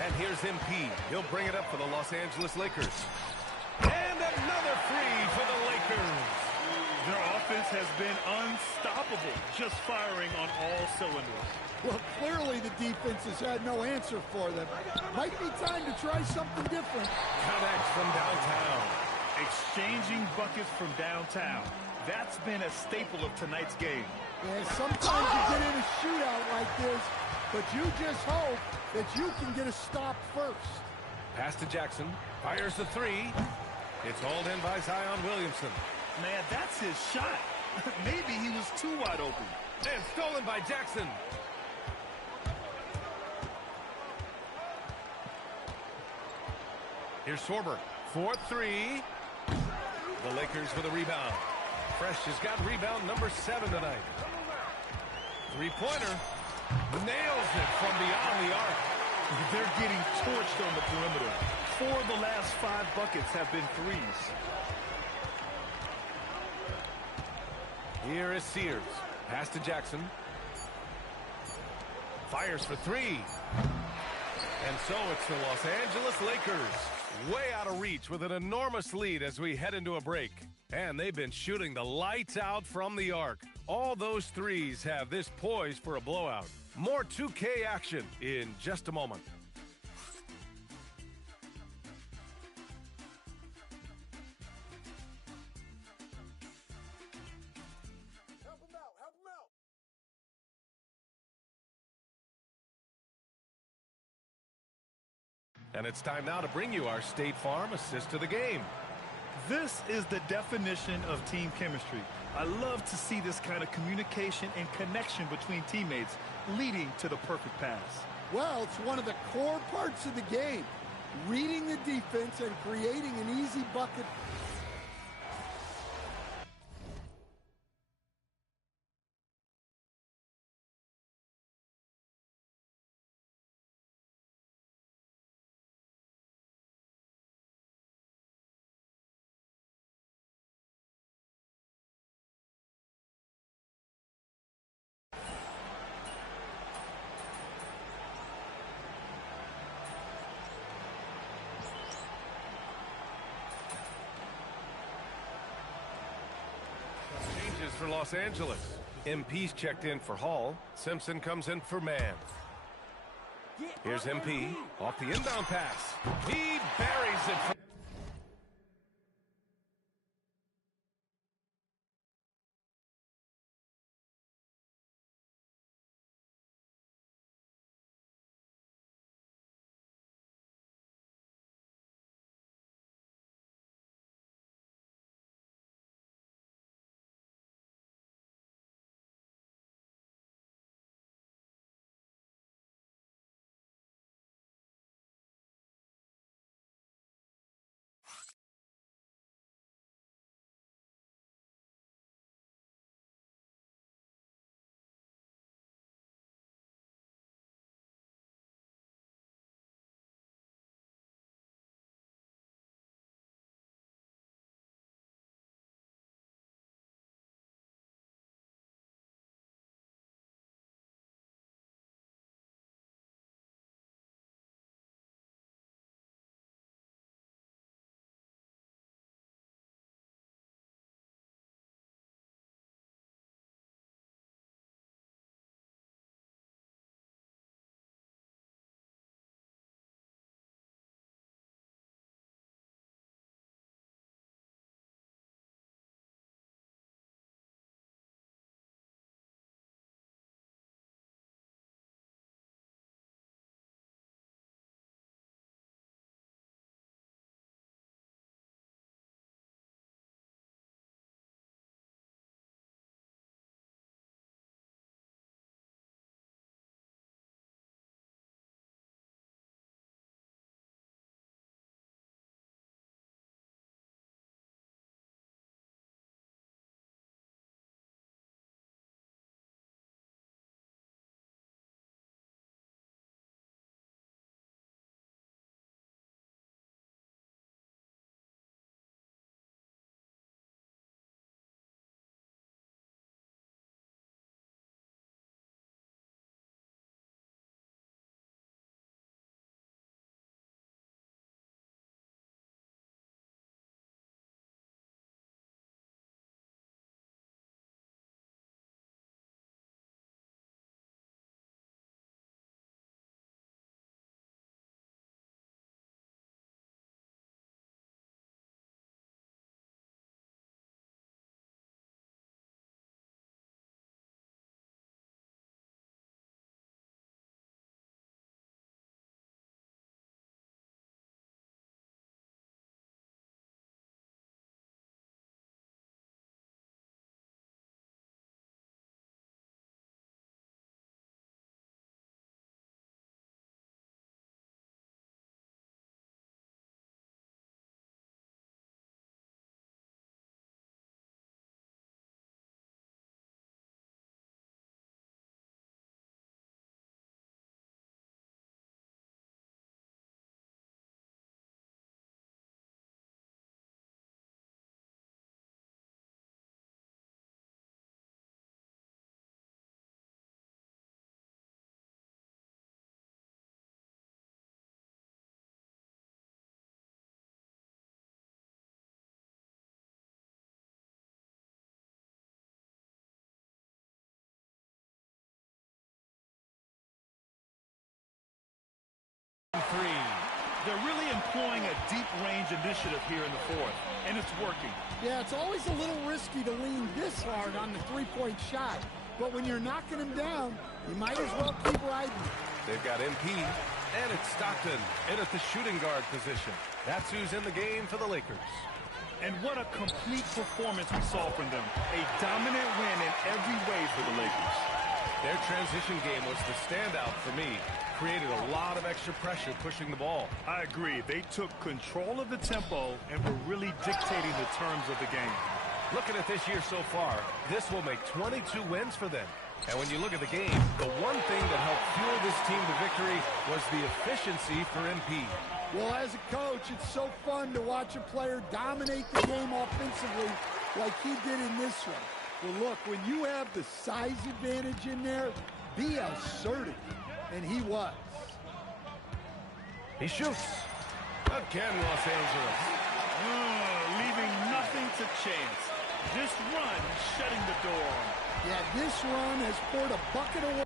And here's MP. He'll bring it up for the Los Angeles Lakers. And another three for the Lakers. Their offense has been unstoppable, just firing on all cylinders. Well, clearly the defense has had no answer for them. Might be time to try something different. Connects from downtown. Exchanging buckets from downtown. That's been a staple of tonight's game. Yeah, sometimes you get in a shootout like this, but you just hope that you can get a stop first. Pass to Jackson. Fires the three. It's hauled in by Zion Williamson. Man, that's his shot. Maybe he was too wide open. And stolen by Jackson. Here's Schwarber. 4-3. The Lakers with a rebound. Fresh has got rebound number 7 tonight. Three-pointer. Nails it from beyond the arc. They're getting torched on the perimeter. 4 of the last 5 buckets have been threes. Here is Sears. Pass to Jackson. Fires for 3. And so it's the Los Angeles Lakers. Way out of reach with an enormous lead as we head into a break. And they've been shooting the lights out from the arc. All those threes have this poised for a blowout. More 2K action in just a moment. And it's time now to bring you our State Farm assist to the game. This is the definition of team chemistry. I love to see this kind of communication and connection between teammates leading to the perfect pass. Well, it's one of the core parts of the game. Reading the defense and creating an easy bucket. For Los Angeles. MP's checked in for Hall. Simpson comes in for Mann. Here's MP off the inbound pass. He buries it. They're really employing a deep-range initiative here in the fourth, and it's working. Yeah, it's always a little risky to lean this hard on the three-point shot. But when you're knocking him down, you might as well keep riding. They've got MP, and it's Stockton in at the shooting guard position. That's who's in the game for the Lakers. And what a complete performance we saw from them. A dominant win in every way for the Lakers. Their transition game was the standout for me. Created a lot of extra pressure pushing the ball. I agree. They took control of the tempo and were really dictating the terms of the game. Looking at this year so far, this will make 22 wins for them. And when you look at the game, the one thing that helped fuel this team to victory was the efficiency for MP. Well, as a coach, it's so fun to watch a player dominate the game offensively like he did in this one. Well, look, when you have the size advantage in there, be assertive. And he was. He shoots. Again, Los Angeles. Leaving nothing to chance. This run shutting the door. Yeah, this run has poured a bucket of water.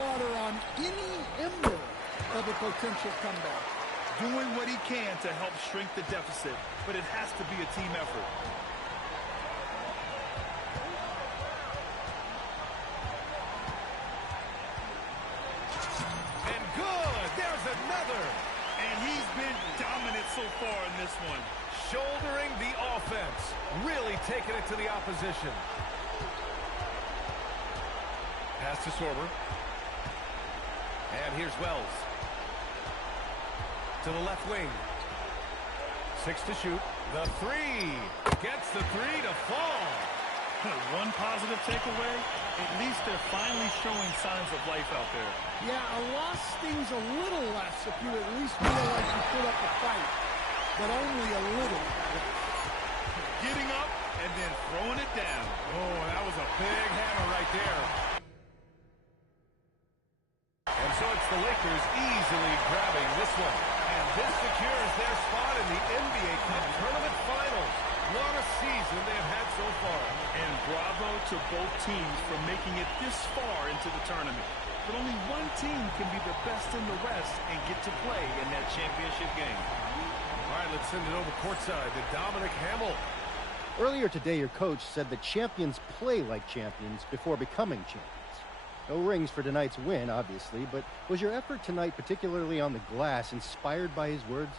On any ember. of a potential comeback. Doing what he can to help shrink the deficit, but it has to be a team effort. And good! There's another! And he's been dominant so far in this one. Shouldering the offense. Really taking it to the opposition. Pass to Sorber. And here's Wells. To the left wing. 6 to shoot. The three. Gets the three to fall. One positive takeaway, at least they're finally showing signs of life out there. Yeah, a loss stings a little less if you at least feel like you put up a fight, but only a little. Getting up and then throwing it down. Oh, that was a big hammer right there. And so it's the Lakers easily grabbing this one. And this secures their spot in the NBA Cup Tournament Finals. What a season they've had so far. And bravo to both teams for making it this far into the tournament. But only one team can be the best in the West and get to play in that championship game. All right, let's send it over courtside to Dominic Hamill. Earlier today, your coach said that champions play like champions before becoming champions. No rings for tonight's win, obviously, but was your effort tonight, particularly on the glass, inspired by his words?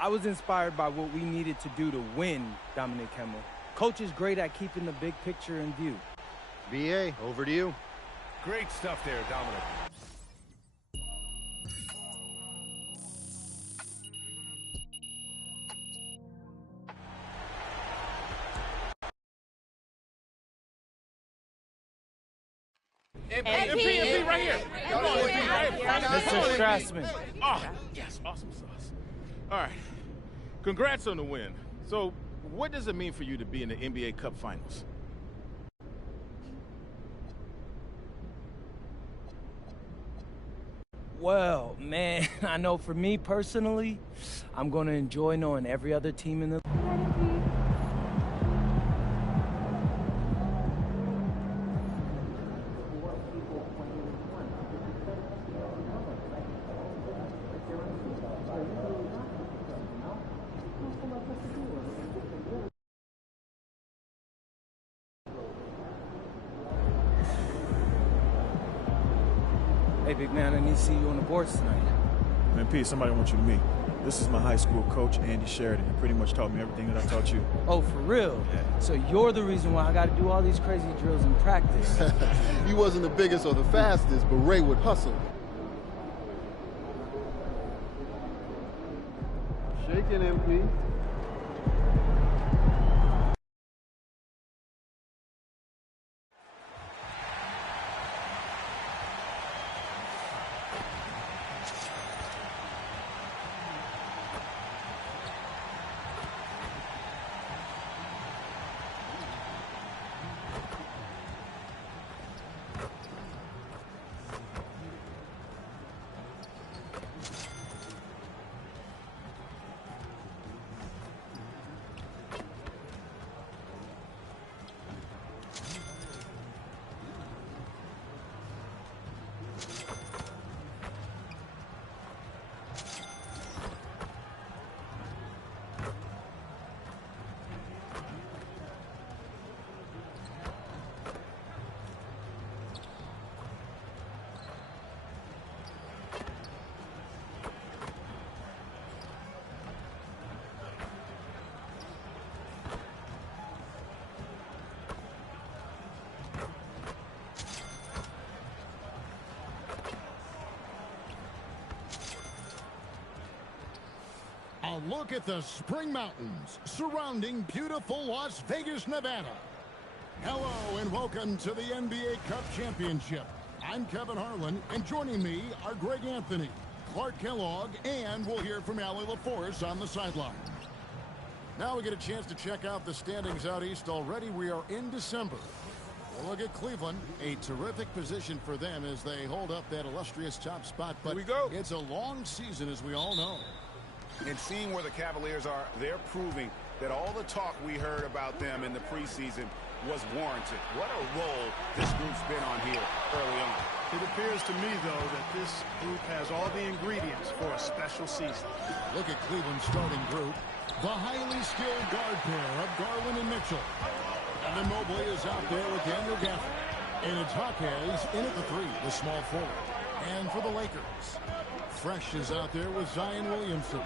I was inspired by what we needed to do to win, Dominic Hamill. Coach is great at keeping the big picture in view. B.A., over to you. Great stuff there, Dominic. MP right here. Mr. Strassman. Oh, yes, awesome sauce. All right, congrats on the win. So, what does it mean for you to be in the NBA Cup Finals? Well, man, I know for me personally, I'm going to enjoy knowing every other team in the... Hey, big man, I need to see you on the boards tonight. MP, somebody wants you to meet. This is my high school coach, Andy Sheridan. He pretty much taught me everything that I taught you. Oh, for real? Yeah. So you're the reason why I got to do all these crazy drills in practice. He wasn't the biggest or the fastest, but Ray would hustle. Shaking, MP. A look at the Spring Mountains surrounding beautiful Las Vegas, Nevada. Hello and welcome to the NBA Cup Championship. I'm Kevin Harlan, and joining me are Greg Anthony, Clark Kellogg, and we'll hear from Allie LaForce on the sideline. Now we get a chance to check out the standings out east already. We are in December. We'll look at Cleveland, a terrific position for them as they hold up that illustrious top spot. But it's a long season, as we all know. And seeing where the Cavaliers are, they're proving that all the talk we heard about them in the preseason was warranted. What a role this group's been on here early on. It appears to me, though, that this group has all the ingredients for a special season. Look at Cleveland's starting group. The highly skilled guard pair of Garland and Mitchell. Evan Mobley is out there with Daniel Gafford. And it's Hawkins in at the 3, the small forward. And for the Lakers, Fresh is out there with Zion Williamson.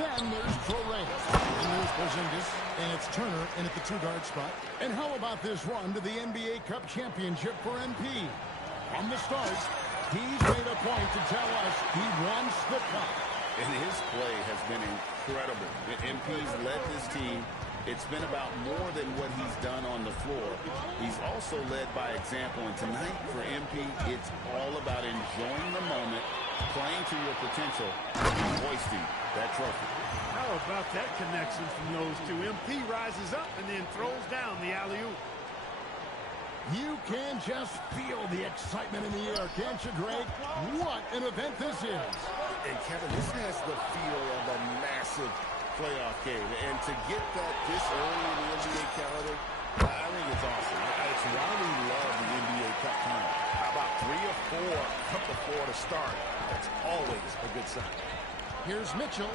Then there's Torrey. And there's Porzingis. And it's Turner in at the 2-guard spot. And how about this run to the NBA Cup Championship for MP? From the start, he's made a point to tell us he wants the cup. And his play has been incredible. MP's led this team. It's been about more than what he's done on the floor. He's also led by example. And tonight for MP, it's all about enjoying the moment, playing to your potential, and hoisting that trophy. How about that connection from those two? MP rises up and then throws down the alley-oop. You can just feel the excitement in the air, can't you, Greg? What an event this is. And Kevin, this has the feel of a massive playoff game. And to get that this early in the NBA calendar, I think it's awesome. It's why we love the NBA Cup tournament. How about 3 or 4 come before to start? That's always a good sign. Here's Mitchell.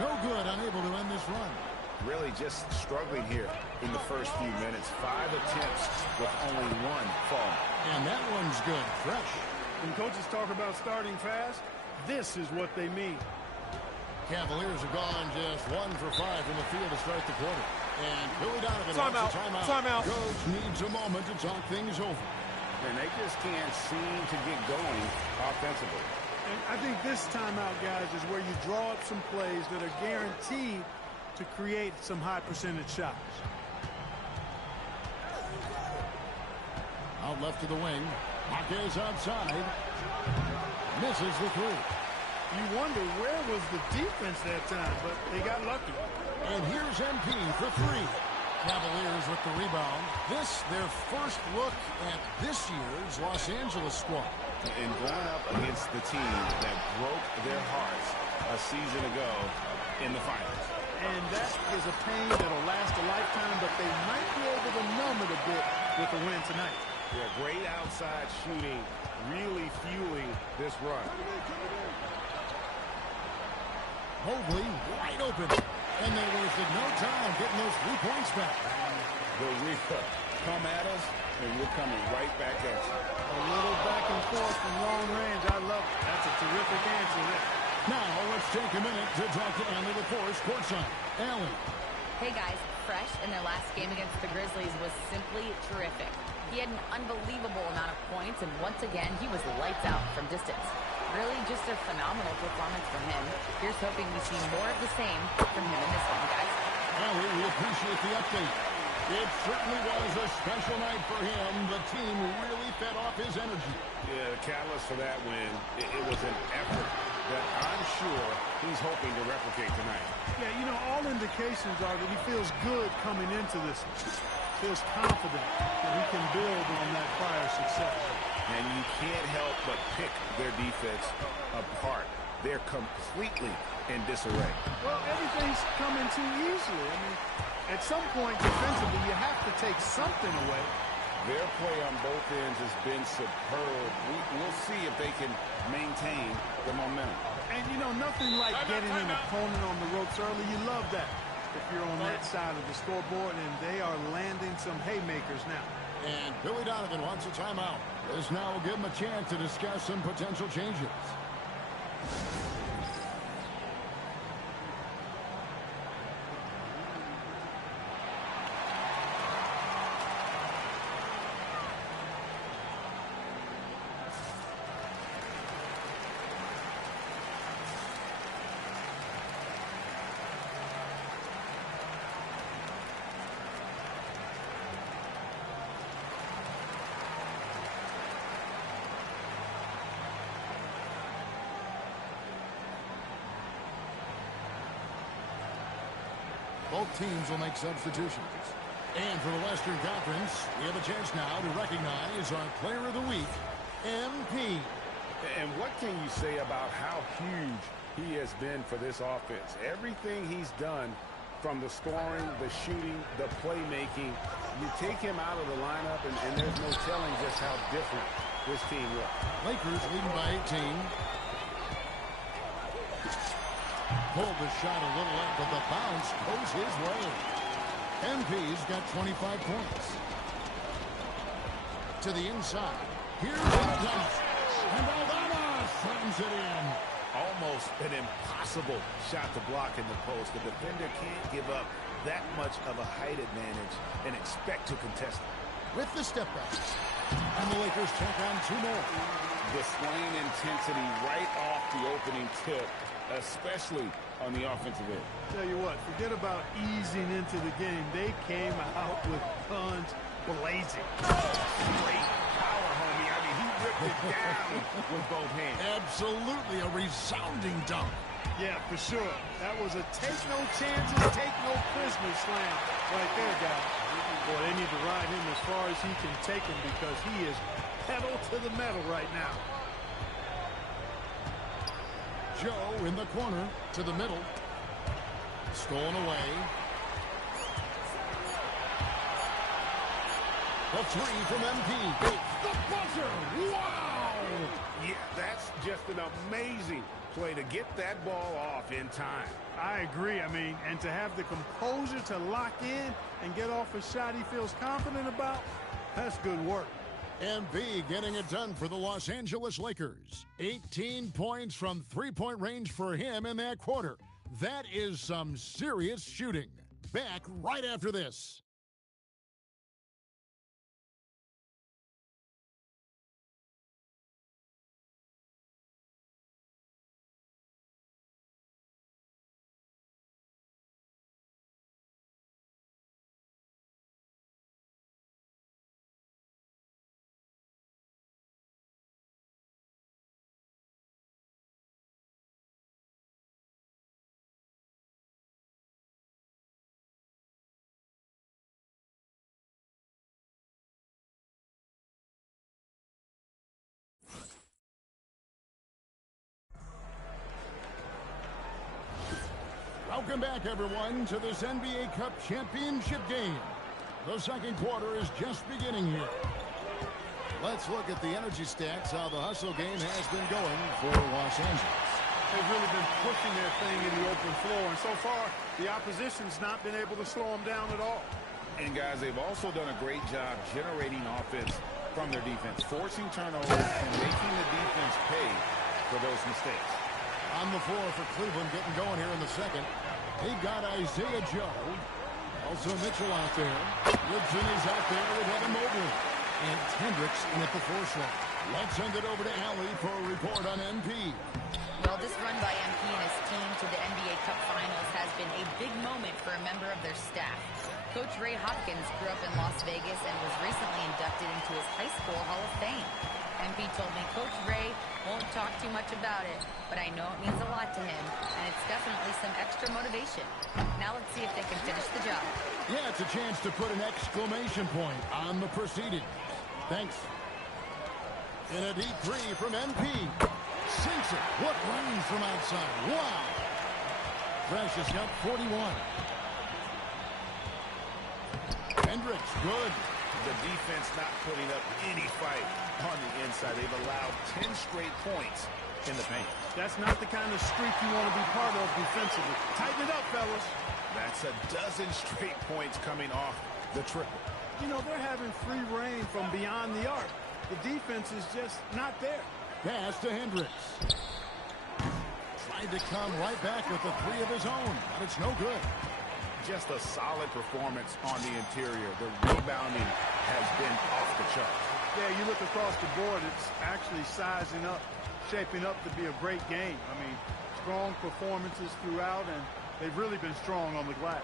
No good, unable to end this run. Really just struggling here in the first few minutes. 5 attempts with only 1 fall. And that one's good, Fresh. When coaches talk about starting fast, this is what they mean. Cavaliers have gone just 1 for 5 from the field to start the quarter. And Billy Donovan wants a timeout. Timeout. Coach needs a moment to talk things over. And they just can't seem to get going offensively. And I think this timeout, guys, is where you draw up some plays that are guaranteed to create some high percentage shots. Out left to the wing. Marquez outside. Misses the 3. You wonder where was the defense that time, but they got lucky. And here's MP for 3. Cavaliers with the rebound. This, their first look at this year's Los Angeles squad. And going up against the team that broke their hearts a season ago in the finals. And that is a pain that'll last a lifetime, but they might be able to numb it a bit with the win tonight. Yeah, great outside shooting, really fueling this run. Mobley wide open. And they wasted no time getting those 3 points back. The Rika come at us, and we're coming right back at you. A little back and forth from long range. I love it. That's a terrific answer there. Now let's take a minute to talk to Allie LaForce courtside. Allie. Hey guys, Fresh in their last game against the Grizzlies was simply terrific. He had an unbelievable amount of points, and once again, he was lights out from distance. Really just a phenomenal performance from him. Here's hoping we see more of the same from him in this one, guys. Allie, we appreciate the update. It certainly was a special night for him. The team really fed off his energy. Yeah, the catalyst for that win, it was an effort that I'm sure he's hoping to replicate tonight. Yeah, you know, all indications are that he feels good coming into this. Feels confident that he can build on that prior success. And you can't help but pick their defense apart. They're completely in disarray. Well, everything's coming too easily. I mean, at some point defensively, you have to take something away. Their play on both ends has been superb. We'll see if they can maintain the momentum. And, you know, nothing like getting an opponent on the ropes early. You love that if you're on that side of the scoreboard, and they are landing some haymakers now. And Billy Donovan wants a timeout. This now will give him a chance to discuss some potential changes. Both teams will make substitutions. And for the Western Conference, we have a chance now to recognize our Player of the Week, MP. And what can you say about how huge he has been for this offense? Everything he's done from the scoring, the shooting, the playmaking. You take him out of the lineup, and there's no telling just how different this team looks. Lakers leading by 18. Pulled the shot a little late, but the bounce goes his way. MP's got 25 points. To the inside. Here's Aldana. And Aldana slams it in. Almost an impossible shot to block in the post. The defender can't give up that much of a height advantage and expect to contest it. With the step back. And the Lakers tack on 2 more. Displaying intensity right off the opening tip, especially on the offensive end. Tell you what, forget about easing into the game. They came out with guns blazing. Great power, homie. I mean, he ripped it down with both hands. Absolutely a resounding dunk. Yeah, for sure. That was a take no chances, take no prisoners slam right there, guys. Boy, they need to ride him as far as he can take him because he is pedal to the metal right now. Joe in the corner to the middle. Stolen away. The 3 from MP. It's the buzzer. Wow! Yeah, that's just an amazing play to get that ball off in time. I agree. I mean, and to have the composure to lock in and get off a shot he feels confident about, that's good work. MP getting it done for the Los Angeles Lakers. 18 points from three-point range for him in that quarter. That is some serious shooting. Back right after this. Welcome back, everyone, to this NBA Cup championship game. The second quarter is just beginning here. Let's look at the energy stats, how the hustle game has been going for Los Angeles. They've really been pushing their thing in the open floor, and so far, the opposition's not been able to slow them down at all. And, guys, they've also done a great job generating offense from their defense, forcing turnovers and making the defense pay for those mistakes. On the floor for Cleveland, getting going here in the second. They've got Isaiah Joe. Also Mitchell out there. Woodson is out there with Evan Mobley. And Hendricks in at the 4 slot. Let's send it over to Allie for a report on MP. Well, this run by MP and his team to the NBA Cup Finals has been a big moment for a member of their staff. Coach Ray Hopkins grew up in Las Vegas and was recently inducted into his high school Hall of Fame. MP told me Coach Ray won't talk too much about it, but I know it means a lot to him, and it's definitely some extra motivation. Now let's see if they can finish the job. Yeah, it's a chance to put an exclamation point on the proceeding. Thanks. In a deep 3 from MP. Sinks it. What range from outside. Wow. Fresh has got 41. Hendricks, good. The defense not putting up any fight on the inside. They've allowed 10 straight points in the paint. That's not the kind of streak you want to be part of defensively. Tighten it up, fellas. That's a dozen straight points coming off the triple. You know, they're having free reign from beyond the arc. The defense is just not there. Pass to Hendricks. Tried to come right back with the 3 of his own, but it's no good. Just a solid performance on the interior. The rebounding has been off the charts. Yeah, you look across the board, it's actually sizing up, shaping up to be a great game. I mean, strong performances throughout, and they've really been strong on the glass.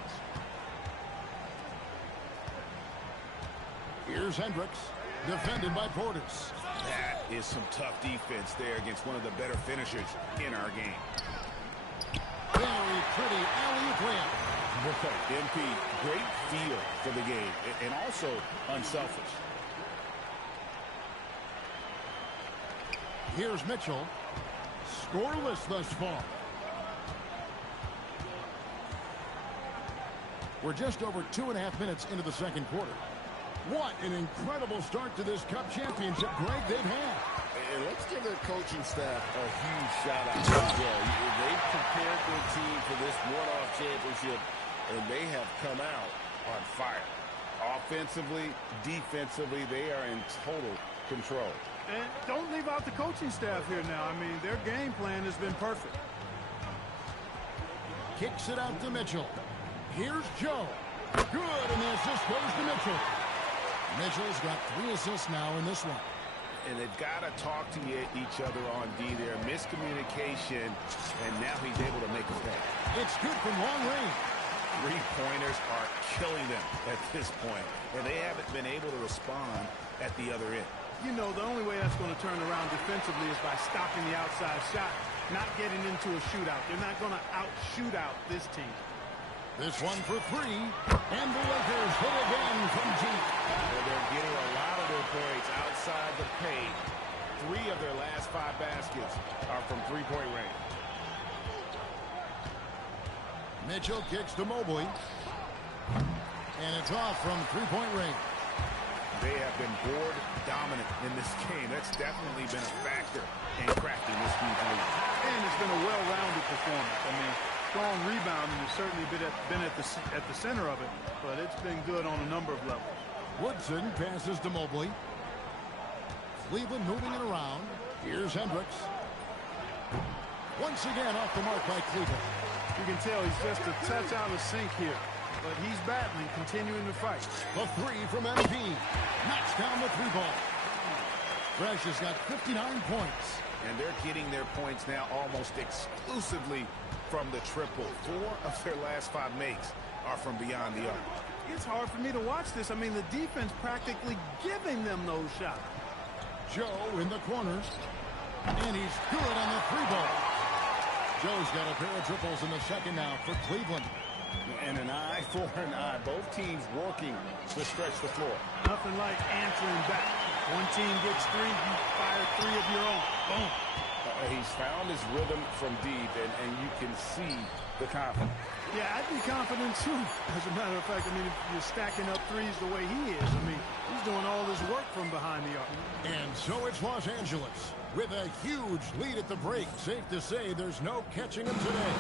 Here's Hendricks, defended by Portis. That is some tough defense there against one of the better finishers in our game. Very pretty alley-oop layup. MP, great feel for the game, and also unselfish. Here's Mitchell. Scoreless thus far. We're just over 2.5 minutes into the second quarter. What an incredible start to this Cup championship, Greg, they've had. And let's give their coaching staff a huge shout-out as well. They've prepared their team for this one-off championship, and they have come out on fire. Offensively, defensively, they are in total control. And don't leave out the coaching staff here now. I mean, their game plan has been perfect. Kicks it out to Mitchell. Here's Joe. Good, and the assist goes to Mitchell. Mitchell's got 3 assists now in this one. And they've got to talk to each other on D there. Miscommunication, and now he's able to make a pay. It's good from long range. Three-pointers are killing them at this point, and they haven't been able to respond at the other end. You know, the only way that's going to turn around defensively is by stopping the outside shot, not getting into a shootout. They're not going to out-shoot out this team. This one for 3, and the Lakers hit again from deep. Well, they're getting a lot of their points outside the paint. 3 of their last 5 baskets are from three-point range. Mitchell kicks to Mobley, and it's off from three-point range. They have been board dominant in this game. That's definitely been a factor in cracking this huge lead. And it's been a well-rounded performance. I mean, strong rebounding has certainly been at the center of it, but it's been good on a number of levels. Woodson passes to Mobley. Cleveland moving it around. Here's Hendricks. Once again off the mark by Cleveland. You can tell he's just a touch out of sync here, but he's battling, continuing to fight. The 3 from MP. Knocks down the 3-ball. Fresh has got 59 points. And they're getting their points now almost exclusively from the triple. 4 of their last 5 makes are from beyond the arc. It's hard for me to watch this. I mean, the defense practically giving them those shots. Joe in the corners. And he's good on the 3-ball. Joe's got a pair of triples in the second now for Cleveland. And an eye for an eye. Both teams working to stretch the floor. Nothing like answering back. One team gets 3, you fire 3 of your own. Boom. He's found his rhythm from deep, and you can see the confidence. Yeah, I'd be confident too. As a matter of fact, I mean, if you're stacking up threes the way he is, I mean, he's doing all this work from behind the arc. And so it's Los Angeles with a huge lead at the break. Safe to say there's no catching them today.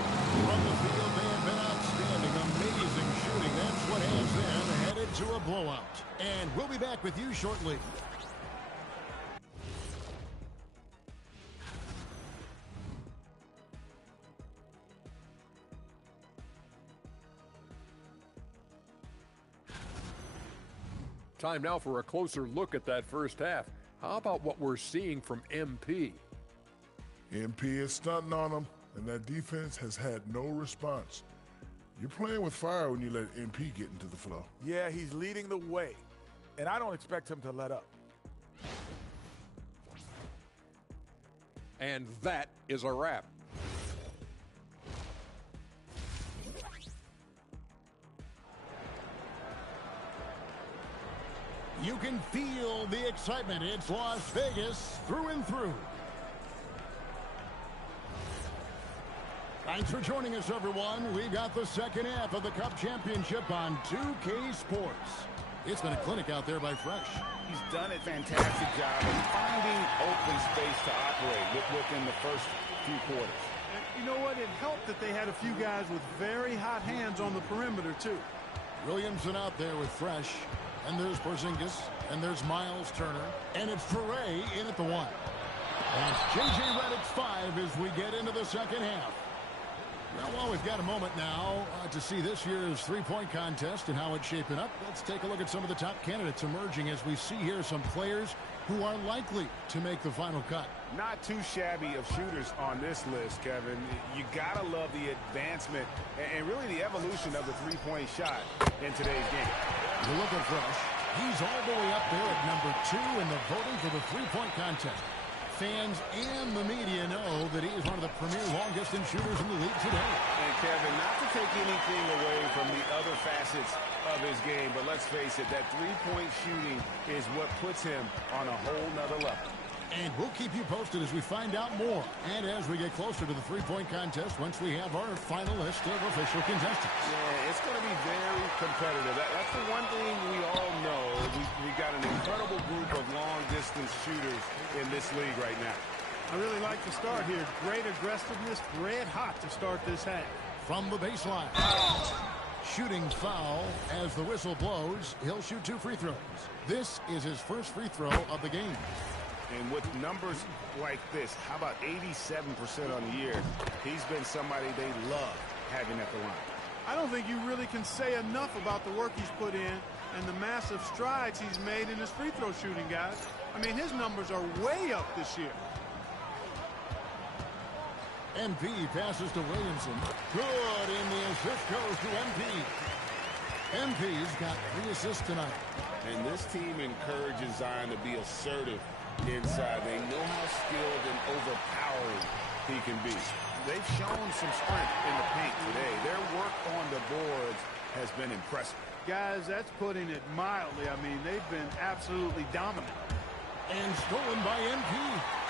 From the field, they have been outstanding. Amazing shooting. That's what has them headed to a blowout. And we'll be back with you shortly. Time now for a closer look at that first half. How about what we're seeing from MP? MP is stunting on them, and that defense has had no response. You're playing with fire when you let MP get into the flow. Yeah, he's leading the way, and I don't expect him to let up. And that is a wrap. You can feel the excitement. It's Las Vegas through and through. Thanks for joining us, everyone. We've got the second half of the Cup Championship on 2K Sports. It's been a clinic out there by Fresh. He's done a fantastic job of finding open space to operate within the first few quarters. And you know what? It helped that they had a few guys with very hot hands on the perimeter, too. Williamson out there with Fresh. And there's Porzingis. And there's Miles Turner. And it's Ferré in at the 1. And it's J.J. Redick's 5 as we get into the second half. Well, we've got a moment now to see this year's three-point contest and how it's shaping up. Let's take a look at some of the top candidates emerging as we see here some players who are likely to make the final cut. Not too shabby of shooters on this list, Kevin. You gotta love the advancement and really the evolution of the three-point shot in today's game. You look at Fresh. He's all the way up there at number 2 in the voting for the three-point contest. Fans and the media know that he is one of the premier long-distance shooters in the league today. And Kevin, not to take anything away from the other facets of his game, but let's face it, that three-point shooting is what puts him on a whole nother level. And we'll keep you posted as we find out more. And as we get closer to the three-point contest, once we have our final list of official contestants. Yeah, it's going to be very competitive. That's the one thing we all know. We got an incredible group of long-distance shooters in this league right now. I really like the start here. Great aggressiveness, red hot to start this half. From the baseline. Shooting foul as the whistle blows. He'll shoot 2 free throws. This is his first free throw of the game. And with numbers like this, how about 87% on the year? He's been somebody they love having at the line. I don't think you really can say enough about the work he's put in and the massive strides he's made in his free throw shooting, guys. I mean, his numbers are way up this year. MP passes to Williamson. Good, and the assist goes to MP. MP's got 3 assists tonight. And this team encourages Zion to be assertive inside. They know how skilled and overpowering he can be. They've shown some strength in the paint today. Their work on the boards has been impressive. Guys, that's putting it mildly. I mean, they've been absolutely dominant. And stolen by MP.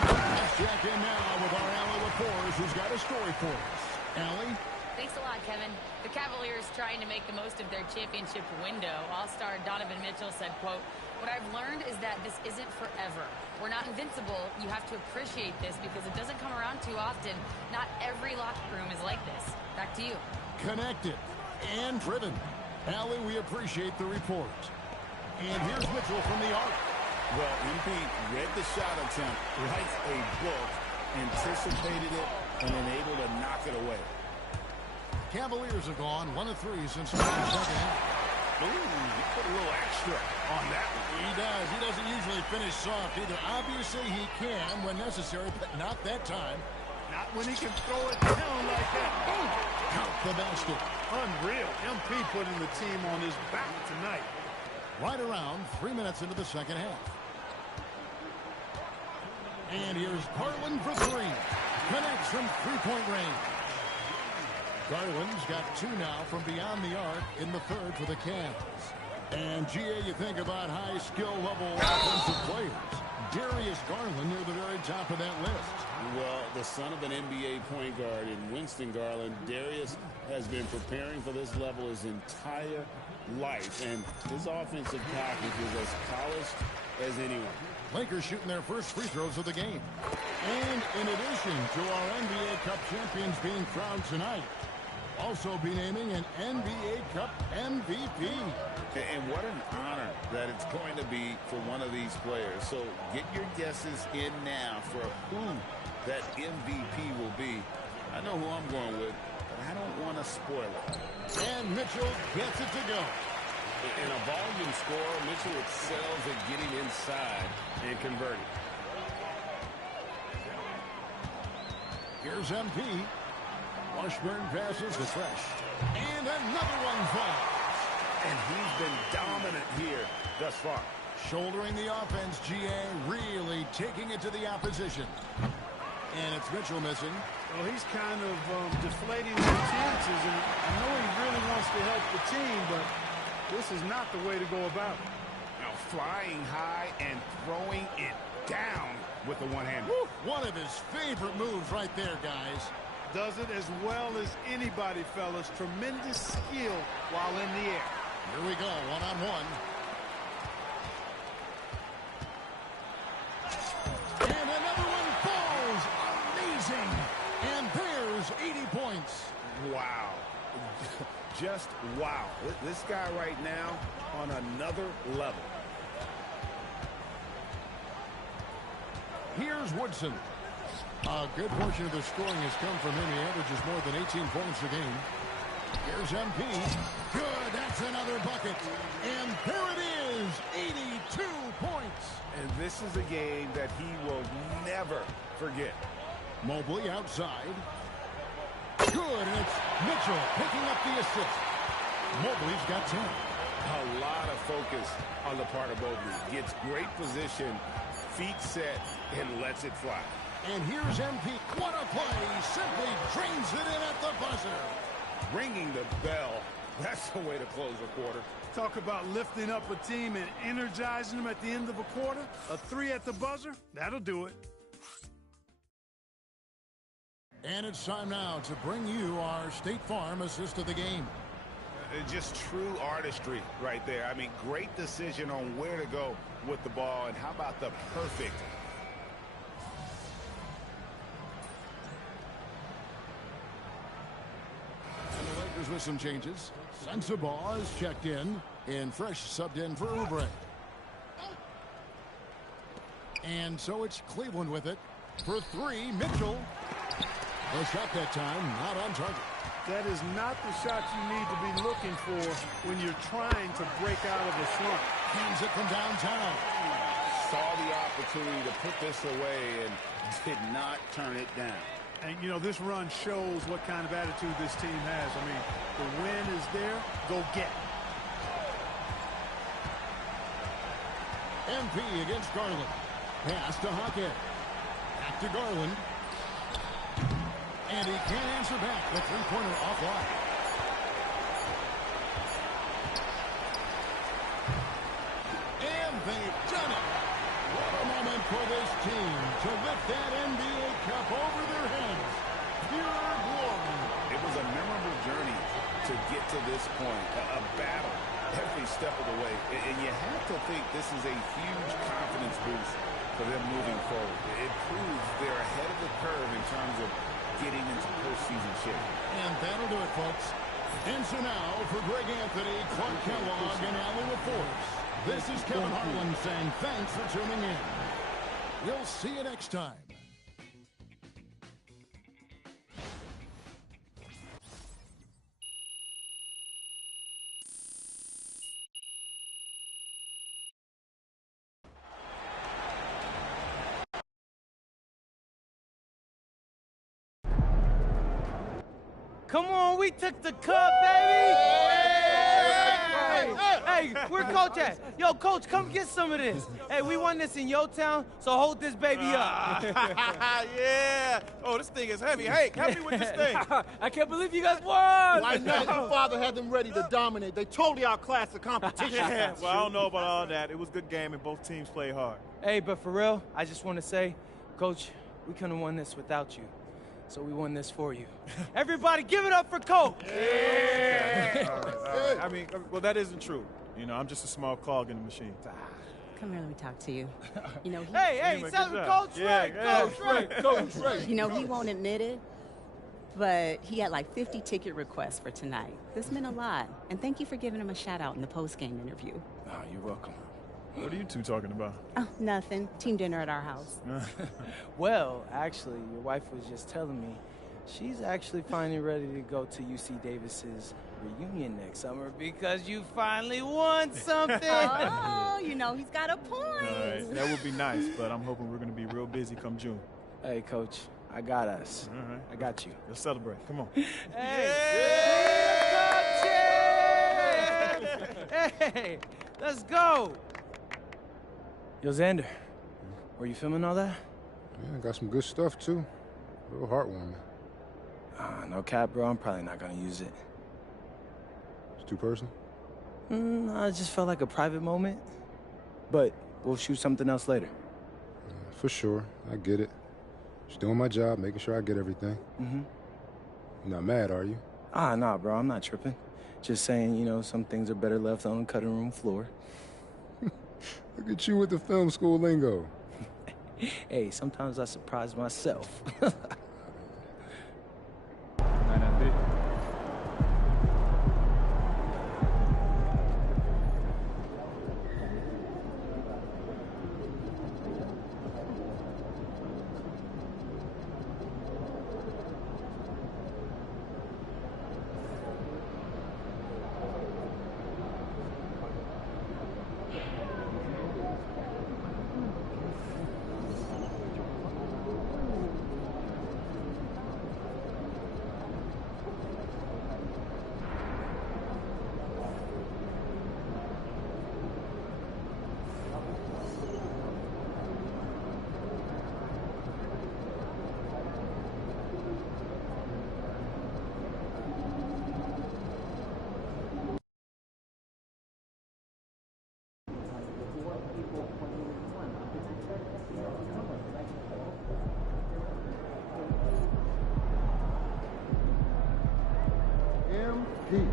Let's check in now with our Allie LaForce, who's got a story for us. Allie? Thanks a lot, Kevin. The Cavaliers trying to make the most of their championship window. All-star Donovan Mitchell said, quote, "What I've learned is that this isn't forever. We're not invincible. You have to appreciate this because it doesn't come around too often. Not every locker room is like this." Back to you. Connected and driven. Allie, we appreciate the report. And here's Mitchell from the arc. Well, MP read the shot attempt like a book, anticipated it, and then able to knock it away. Cavaliers have gone 1 of 3 since the second half. Ooh, he put a little extra on that one. He does. He doesn't usually finish soft either. Obviously, he can when necessary, but not that time. Not when he can throw it down like that. Boom! Count the basket. Unreal. MP putting the team on his back tonight. Right around 3 minutes into the second half. And here's Garland for 3. Connects from three-point range. Garland's got 2 now from beyond the arc in the third for the Cavs. And, GA, you think about high skill level offensive players. Darius Garland near the very top of that list. Well, the son of an NBA point guard in Winston Garland, Darius has been preparing for this level his entire life, and his offensive package is as polished as anyone. Lakers shooting their first free throws of the game. And in addition to our NBA Cup champions being crowned tonight, also be naming an NBA Cup MVP. And what an honor that it's going to be for one of these players. So get your guesses in now for who that MVP will be. I know who I'm going with, but I don't want to spoil it. And Mitchell gets it to go. In a volume score, Mitchell excels at getting inside and converting. Here's MP. Washburn passes to Fresh. And another one falls. And he's been dominant here thus far. Shouldering the offense, GA really taking it to the opposition. And it's Mitchell missing. Well, he's kind of deflating their chances, and I know he really wants to help the team, but this is not the way to go about it. Now flying high and throwing it down with the one-hand. One of his favorite moves right there, guys. Does it as well as anybody, fellas. Tremendous skill while in the air. Here we go, one-on-one. And another one falls. Amazing. And there's 80 points. Wow. Just wow. This guy right now on another level. Here's Woodson. A good portion of the scoring has come from him. He averages more than 18 points a game. Here's MP. Good. That's another bucket. And there it is. 82 points. And this is a game that he will never forget. Mobley outside. Good. And it's Mitchell picking up the assist. Mobley's got 10. A lot of focus on the part of Mobley. Gets great position, feet set, and lets it fly. And here's MP. What a play. Simply drains it in at the buzzer. Ringing the bell. That's the way to close a quarter. Talk about lifting up a team and energizing them at the end of a quarter. A 3 at the buzzer, that'll do it. And it's time now to bring you our State Farm assist of the game. Just true artistry right there. I mean, great decision on where to go with the ball, and how about the perfect. And the Lakers with some changes. Sensabaugh is checked in, and Fresh subbed in for Oubre. And so it's Cleveland with it. For 3, Mitchell. The shot that time, not on target. That is not the shot you need to be looking for when you're trying to break out of a slump. Hands it from downtown. Saw the opportunity to put this away and did not turn it down. And, you know, this run shows what kind of attitude this team has. I mean, the win is there. Go get it. MP against Garland. Pass to Hockett. Back to Garland. And he can't answer back. The three-pointer offline. And they've done it. What a moment for this team to lift that NBA Cup over their heads. Pure glory. It was a memorable journey to get to this point. A battle every step of the way. And you have to think this is a huge confidence boost for them moving forward. It proves they're ahead of the curve in terms of getting into postseason shape. And that'll do it, folks. And so now, for Greg Anthony, Clark Kellogg, and Alan LaForce, this is Kevin Harlan saying thanks for tuning in. We'll see you next time. Come on, we took the cup, baby! Hey, where Coach at? Yo, Coach, come get some of this. Hey, we won this in your town, so hold this baby up. Yeah. Oh, this thing is heavy. Hey, help me with this thing. I can't believe you guys won. I know your father had them ready to dominate. They totally outclassed the competition. Yeah, well, I don't know about all that. It was a good game, and both teams played hard. Hey, but for real, I just want to say, Coach, we couldn't have won this without you. So we won this for you. Everybody give it up for Coach. Yeah. All right. I mean, well, that isn't true. You know, I'm just a small cog in the machine. Come here, let me talk to you. You know, hey, tell me Coach Ray. Coach Ray. You know, he won't admit it, but he had like 50 ticket requests for tonight. This meant a lot. And thank you for giving him a shout out in the post-game interview. Oh, you're welcome. What are you two talking about? Oh, nothing. Team dinner at our house. Well, actually, your wife was just telling me she's actually finally ready to go to UC Davis's reunion next summer because you finally won something. Oh, you know, he's got a point. All right, that would be nice, but I'm hoping we're going to be real busy come June. Hey, Coach, I got us. All right. I got you. Let's celebrate. Come on. Hey, let's go. Yo, Xander, were you filming all that? Yeah, got some good stuff, too. Real heartwarming. No cap, bro. I'm probably not going to use it. It's too personal? I just felt like a private moment. But we'll shoot something else later. For sure. I get it. Just doing my job, making sure I get everything. Mm-hmm. You're not mad, are you? Nah, bro. I'm not tripping. Just saying, you know, some things are better left on the cutting room floor. Look at you with the film school lingo. Hey, sometimes I surprise myself. MP.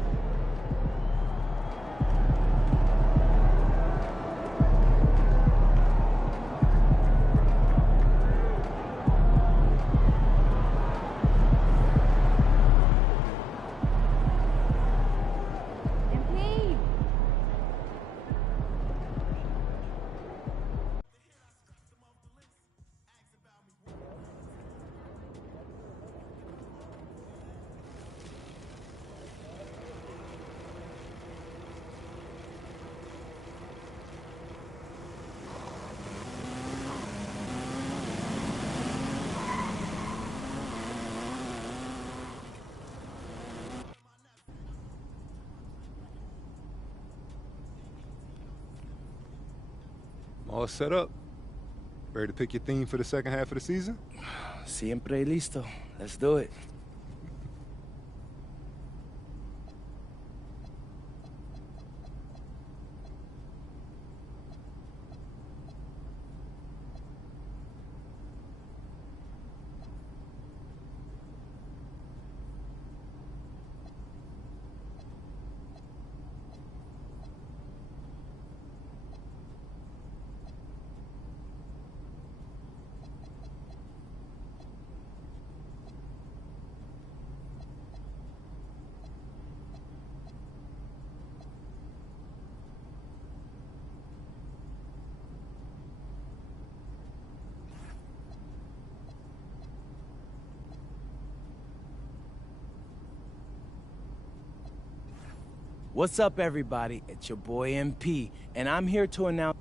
All set up. Ready to pick your theme for the second half of the season? Siempre listo. Let's do it. What's up, everybody? It's your boy MP, and I'm here to announce...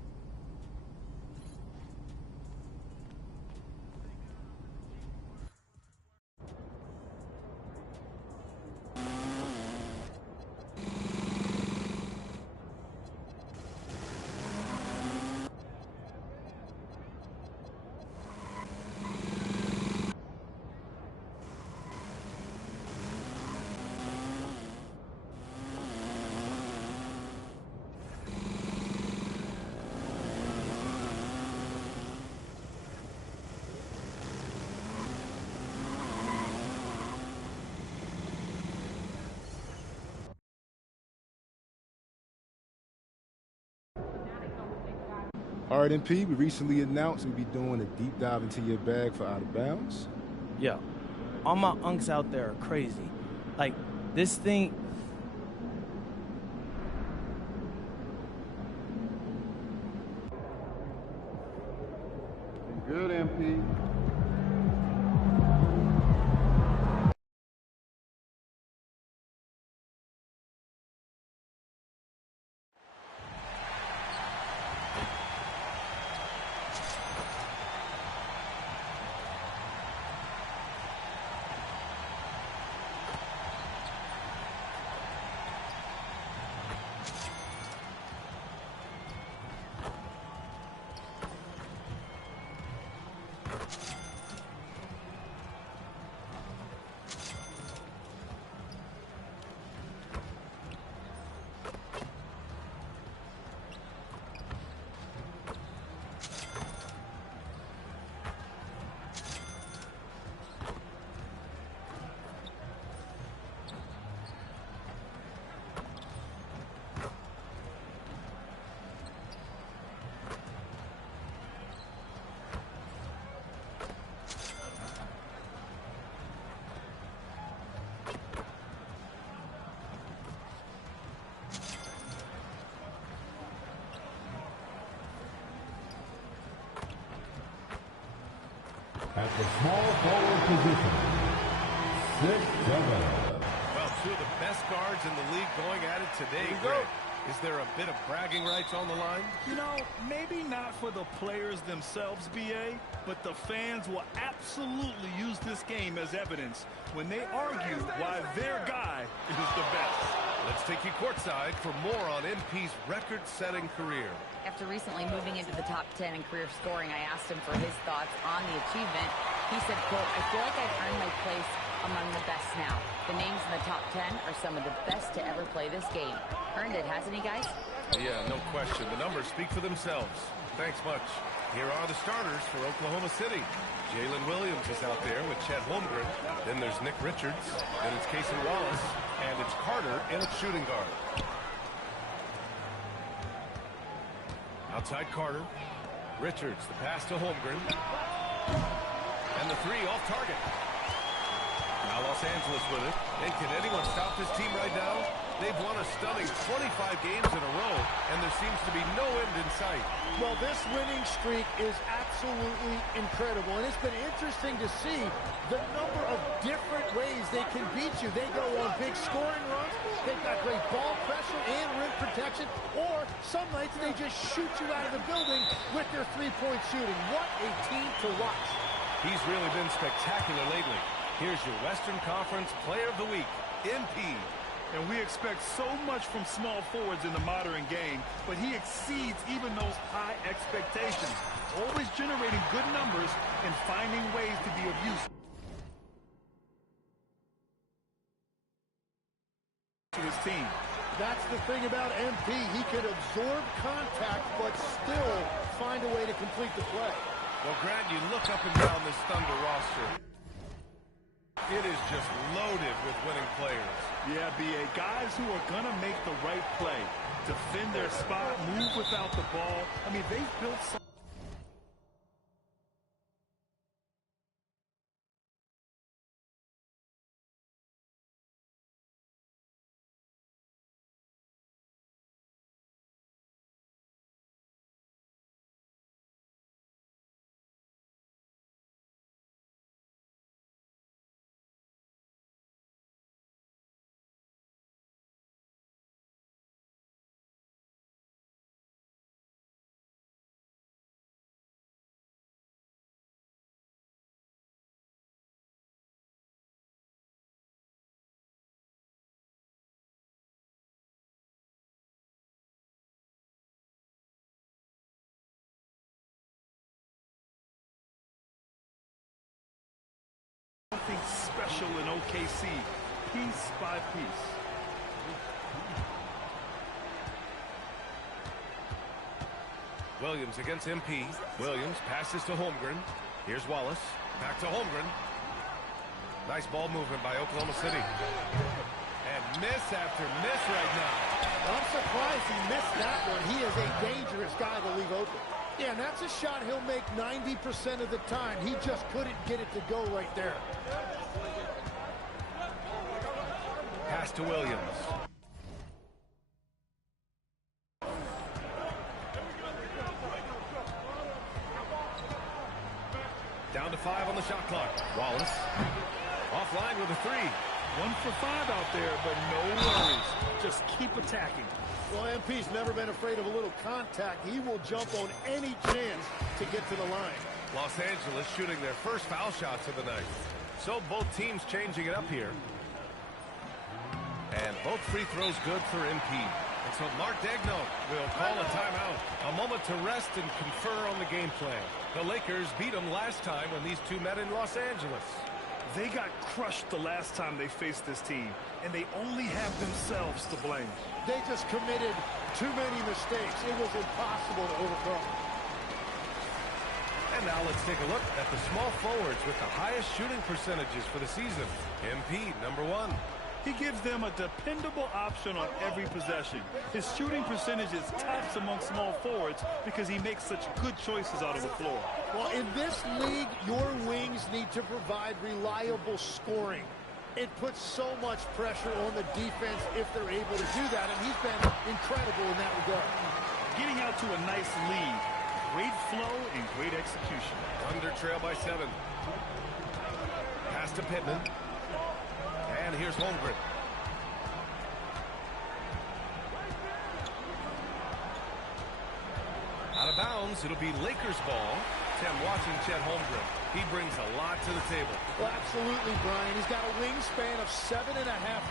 All right, MP, we recently announced we'll be doing a deep dive into your bag for out of bounds. Yo, all my unks out there are crazy. Like, this thing... Good, MP. At the small forward position, 6'7". Well, two of the best guards in the league going at it today, Greg. Is there a bit of bragging rights on the line? You know, maybe not for the players themselves, BA, but the fans will absolutely use this game as evidence when they argue why their guy is the best. Let's take you courtside for more on MP's record-setting career. After recently moving into the top 10 in career scoring, I asked him for his thoughts on the achievement. He said, quote, "I feel like I've earned my place among the best now. The names in the top 10 are some of the best to ever play this game." Earned it, hasn't he, guys? Yeah, no question. The numbers speak for themselves. Thanks much. Here are the starters for Oklahoma City. Jalen Williams is out there with Chet Holmgren. Then there's Nick Richards. Then it's Casey Wallace. And it's Carter in at shooting guard. Outside Carter. Richards, the pass to Holmgren. And the three off target. Now Los Angeles with it. And can anyone stop this team right now? They've won a stunning 25 games in a row, and there seems to be no end in sight. Well, this winning streak is absolutely incredible, and it's been interesting to see the number of different ways they can beat you. They go on big scoring runs, they've got great ball pressure and rim protection, or some nights they just shoot you out of the building with their three-point shooting. What a team to watch. He's really been spectacular lately. Here's your Western Conference Player of the Week, MP. And we expect so much from small forwards in the modern game, but he exceeds even those high expectations, always generating good numbers and finding ways to be of use to his team. That's the thing about MP. He could absorb contact, but still find a way to complete the play. Well, Grant, you look up and down this Thunder roster. It is just loaded with winning players. Yeah, B.A. Guys who are going to make the right play, defend their spot, move without the ball. I mean, they've built some. Something special in OKC, piece by piece. Williams against MP. Williams passes to Holmgren. Here's Wallace. Back to Holmgren. Nice ball movement by Oklahoma City. And miss after miss right now. I'm surprised he missed that one. He is a dangerous guy to leave open. Yeah, and that's a shot he'll make 90% of the time. He just couldn't get it to go right there. Pass to Williams. Down to 5 on the shot clock. Wallace. Offline with a 3. 1 for 5 out there, but no worries. Just keep attacking. Well, MP's never been afraid of a little contact. He will jump on any chance to get to the line. Los Angeles shooting their first foul shots of the night. So both teams changing it up here. And both free throws good for MP. And so Mark Daigneault will call a timeout. A moment to rest and confer on the game plan. The Lakers beat them last time when these two met in Los Angeles. They got crushed the last time they faced this team, and they only have themselves to blame. They just committed too many mistakes. It was impossible to overcome. And now let's take a look at the small forwards with the highest shooting percentages for the season. MP, number 1. He gives them a dependable option on every possession. His shooting percentage is tops among small forwards because he makes such good choices out of the floor. Well, in this league, your wings need to provide reliable scoring. It puts so much pressure on the defense if they're able to do that, and he's been incredible in that regard. Getting out to a nice lead. Great flow and great execution. Under trail by 7. Pass to Pittman. And here's Holmgren. Out of bounds, it'll be Lakers ball. Tim watching Chet Holmgren. He brings a lot to the table. Well, absolutely, Brian. He's got a wingspan of 7.5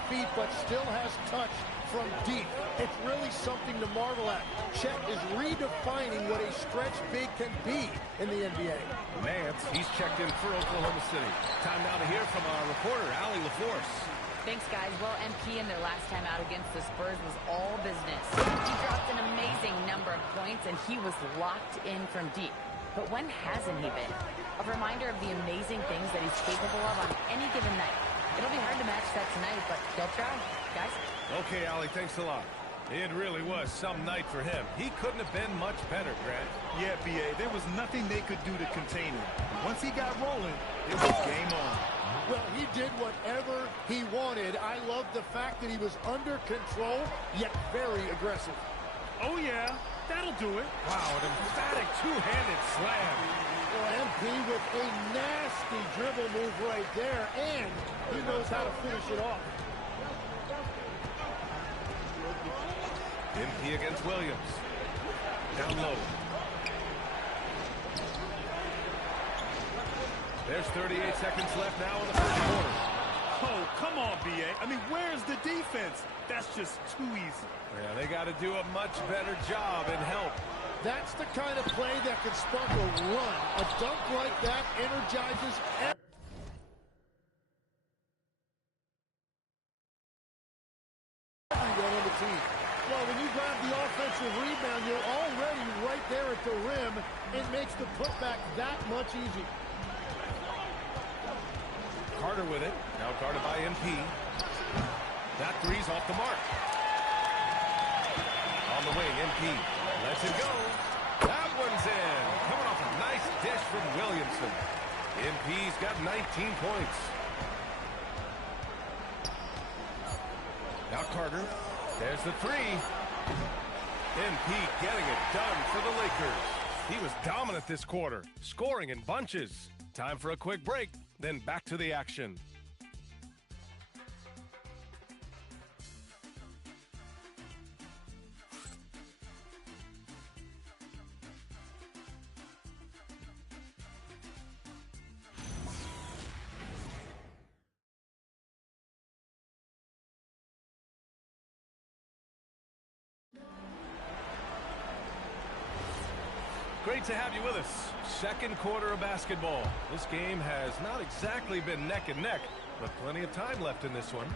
feet, but still has touch from deep. It's really something to marvel at. Chet is redefining what a stretch big can be in the NBA. Nance, he's checked in for Oklahoma City. Time now to hear from our reporter, Allie LaForce. Thanks, guys. Well, MP in their last time out against the Spurs was all business. He dropped an amazing number of points, and he was locked in from deep. But when hasn't he been? A reminder of the amazing things that he's capable of on any given night. It'll be hard to match that tonight, but they'll try. Guys? Okay, Allie, thanks a lot. It really was some night for him. He couldn't have been much better, Grant. Yeah, B.A., there was nothing they could do to contain him. Once he got rolling, it was game on. Well, he did whatever he wanted. I love the fact that he was under control, yet very aggressive. Oh, yeah, that'll do it. Wow, an emphatic two-handed slam. Well, MP with a nasty dribble move right there, and he knows how to finish it off. MP against Williams. Down low. There's 38 seconds left now in the first quarter. Oh, come on, B.A. I mean, where's the defense? That's just too easy. Yeah, they got to do a much better job and help. That's the kind of play that can spark a run. A dunk like that energizes everyone on the team. Well, when you grab the offensive rebound, you're already right there at the rim. It makes the putback that much easier. Carter with it. Now guarded by MP. That three's off the mark. On the wing, MP lets it go. That one's in. Coming off a nice dish from Williamson. MP's got 19 points. Now Carter. There's the three. MP getting it done for the Lakers. He was dominant this quarter, scoring in bunches. Time for a quick break, then back to the action. Great to have you with us. Second quarter of basketball. This game has not exactly been neck and neck, but plenty of time left in this one.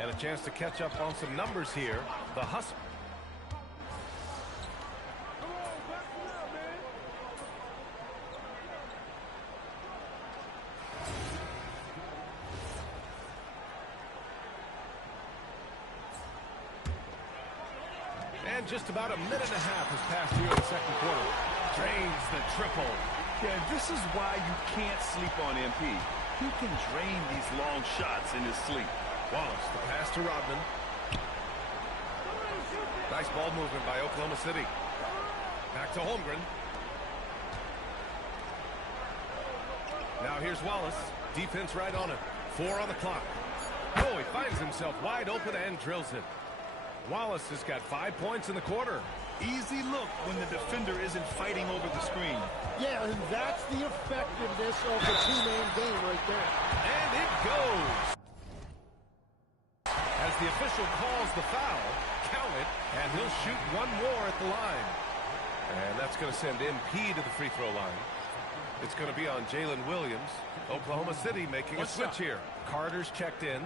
And a chance to catch up on some numbers here. The hustle. And just about a minute and a half has passed here in the second quarter. Drains the triple. Yeah, this is why you can't sleep on MP. He can drain these long shots in his sleep. Wallace, the pass to Rodman. Nice ball movement by Oklahoma City. Back to Holmgren. Now here's Wallace. Defense right on him. 4 on the clock. Oh, he finds himself wide open and drills it. Wallace has got 5 points in the quarter. Easy look when the defender isn't fighting over the screen. Yeah, and that's the effectiveness of the two-man game right there. And it goes. As the official calls the foul, count it, and he'll shoot one more at the line. And that's going to send MP to the free throw line. It's going to be on Jalen Williams. Oklahoma City making a switch here. Carter's checked in.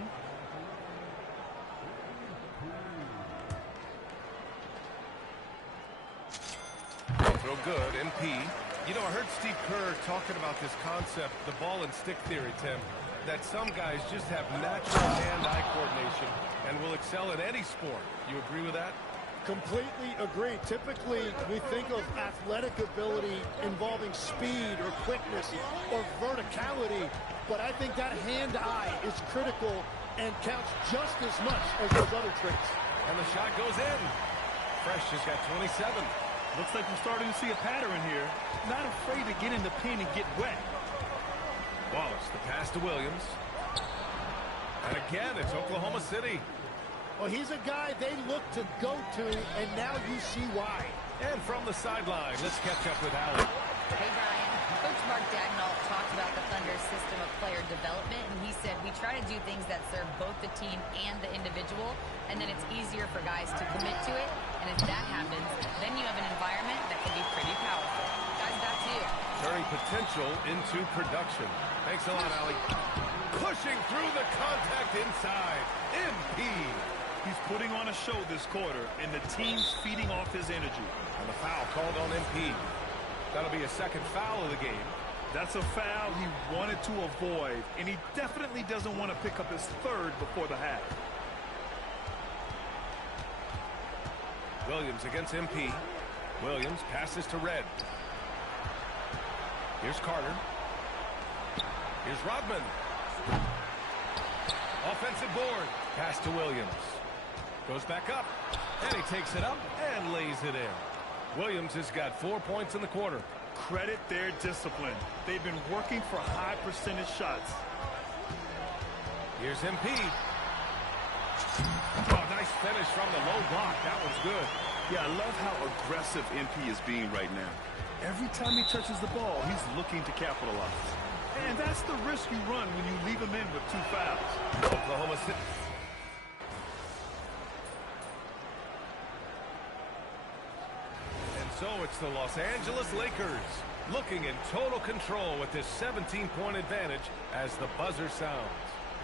Throw good, MP. You know, I heard Steve Kerr talking about this concept, the ball and stick theory, Tim, that some guys just have natural hand-eye coordination and will excel in any sport. You agree with that? Completely agree. Typically, we think of athletic ability involving speed or quickness or verticality, but I think that hand-eye is critical and counts just as much as those other traits. And the shot goes in. Fresh has got 27. Looks like we're starting to see a pattern here. Not afraid to get in the paint and get wet. Wallace, the pass to Williams. And again, it's Oklahoma City. Well, he's a guy they look to go to, and now you see why. And from the sideline, let's catch up with Allen. Hey, Brian. Coach Mark Dagnall talked about the Thunder's system of player development, and he said, we try to do things that serve both the team and the individual, and then it's easier for guys to commit to it. And if that happens, then you have an environment that can be pretty powerful. Guys, back to you. Turning potential into production. Thanks a lot, Allie. Pushing through the contact inside. MP. He's putting on a show this quarter, and the team's feeding off his energy. And the foul called on MP. That'll be a second foul of the game. That's a foul he wanted to avoid, and he definitely doesn't want to pick up his third before the half. Williams against MP. Williams passes to Red. Here's Carter. Here's Rodman. Offensive board. Pass to Williams. Goes back up. And he takes it up and lays it in. Williams has got 4 points in the quarter. Credit their discipline. They've been working for high percentage shots. Here's MP. Oh, nice finish from the low block. That one's good. Yeah, I love how aggressive MP is being right now. Every time he touches the ball, he's looking to capitalize. And that's the risk you run when you leave him in with 2 fouls. Oklahoma City. And so it's the Los Angeles Lakers looking in total control with this 17-point advantage as the buzzer sounds.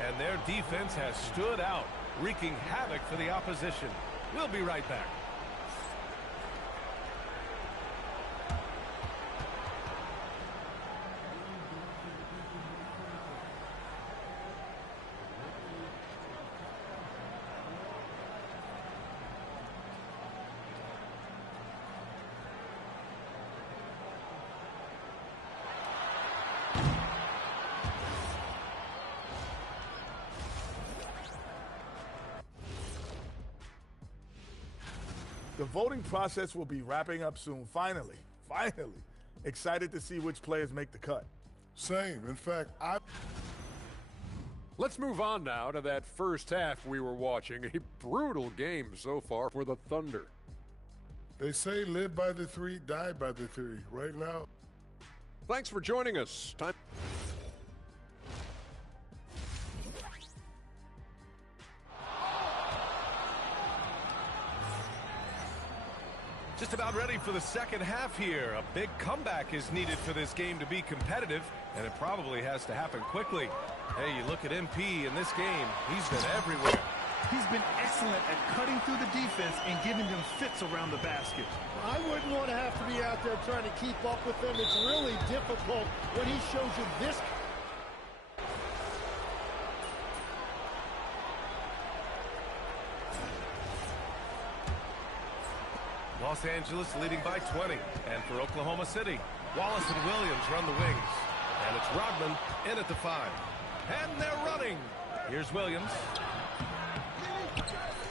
And their defense has stood out, wreaking havoc for the opposition. We'll be right back. The voting process will be wrapping up soon. Finally. Excited to see which players make the cut. Same. In fact, Let's move on now to that first half we were watching. A brutal game so far for the Thunder. They say live by the 3, die by the 3. Right now. Thanks for joining us. Time. Just about ready for the second half here. A big comeback is needed for this game to be competitive, and it probably has to happen quickly. Hey, you look at MP in this game, he's been everywhere. He's been excellent at cutting through the defense and giving them fits around the basket. I wouldn't want to have to be out there trying to keep up with him. It's really difficult when he shows you this. Los Angeles leading by 20. And for Oklahoma City, Wallace and Williams run the wings. And it's Rodman in at the 5. And they're running. Here's Williams.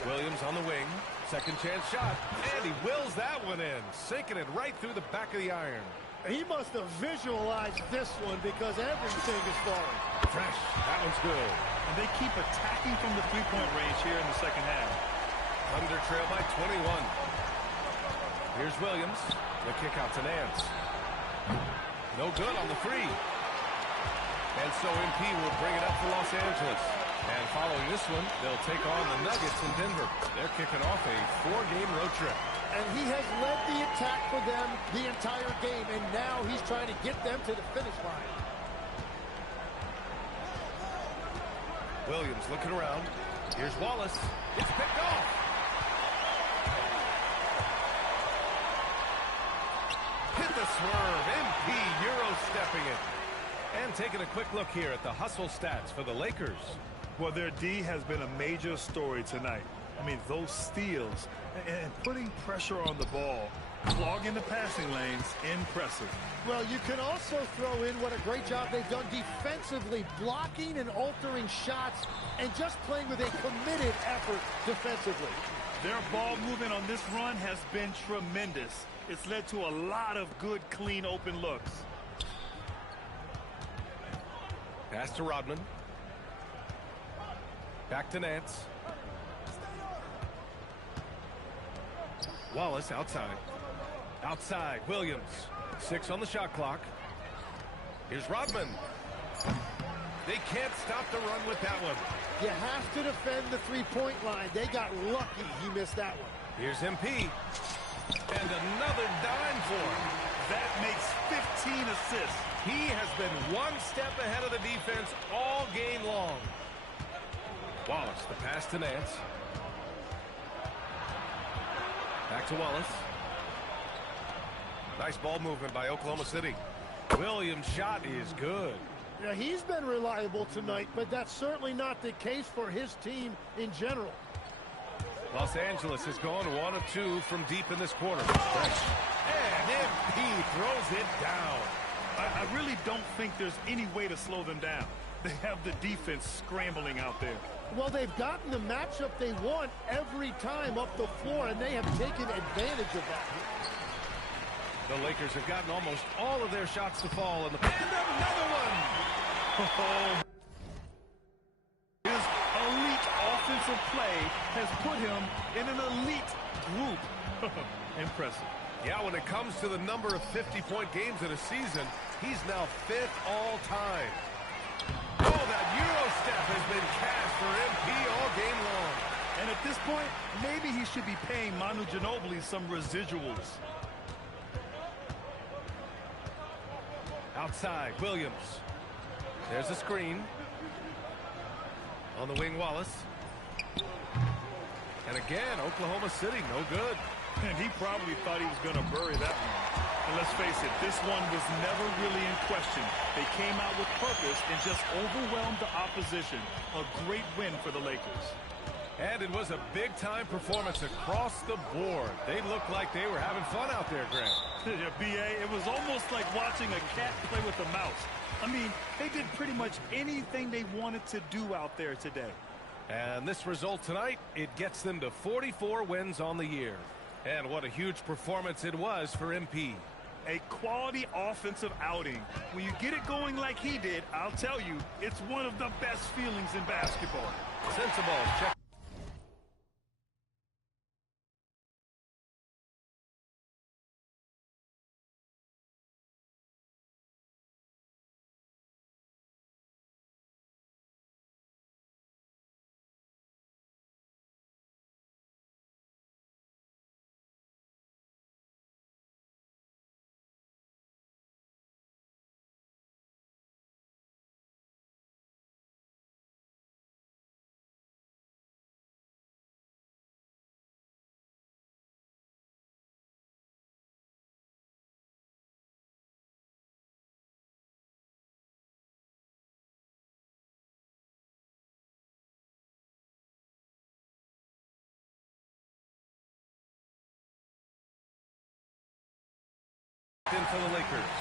Williams on the wing. Second chance shot. And he wills that one in. Sinking it right through the back of the iron. He must have visualized this one because everything is falling. Fresh. That one's good. And they keep attacking from the three-point range here in the second half. Thunder trail by 21. Here's Williams. The kick out to Nance. No good on the 3. And so MP will bring it up for Los Angeles. And following this one, they'll take on the Nuggets in Denver. They're kicking off a 4-game road trip. And he has led the attack for them the entire game, and now he's trying to get them to the finish line. Williams looking around. Here's Wallace. It's picked off. Hit the swerve. MP Euro-stepping it. And taking a quick look here at the hustle stats for the Lakers. Well, their D has been a major story tonight. I mean, those steals and putting pressure on the ball, clogging the passing lanes, impressive. Well, you can also throw in what a great job they've done defensively, blocking and altering shots and just playing with a committed effort defensively. Their ball movement on this run has been tremendous. It's led to a lot of good, clean, open looks. Pass to Rodman. Back to Nance. Wallace outside. Outside, Williams. 6 on the shot clock. Here's Rodman. They can't stop the run with that one. You have to defend the three-point line. They got lucky he missed that one. Here's MP. And another dime for him. That makes 15 assist. He has been one step ahead of the defense all game long. Wallace, the pass to Nance. Back to Wallace. Nice ball movement by Oklahoma City. Williams' shot is good. Yeah, he's been reliable tonight, but that's certainly not the case for his team in general. Los Angeles has gone 1 of 2 from deep in this quarter. And MP throws it down. I really don't think there's any way to slow them down. They have the defense scrambling out there. Well, they've gotten the matchup they want every time up the floor, and they have taken advantage of that. The Lakers have gotten almost all of their shots to fall. And another one! His elite offensive play has put him in an elite group. Impressive. Yeah, when it comes to the number of 50-point games in a season, he's now 5th all-time. Oh, that Euro step has been cashed for MP all game long. And at this point, maybe he should be paying Manu Ginobili some residuals. Outside, Williams. There's a screen. On the wing, Wallace. And again, Oklahoma City, no good. And he probably thought he was going to bury that one. And let's face it, this one was never really in question. They came out with purpose and just overwhelmed the opposition. A great win for the Lakers. And it was a big-time performance across the board. They looked like they were having fun out there, Grant. Yeah, B.A., it was almost like watching a cat play with a mouse. I mean, they did pretty much anything they wanted to do out there today. And this result tonight, it gets them to 44 wins on the year. And what a huge performance it was for MP. A quality offensive outing. When you get it going like he did, I'll tell you, it's one of the best feelings in basketball. Sensible. Check. In for the Lakers.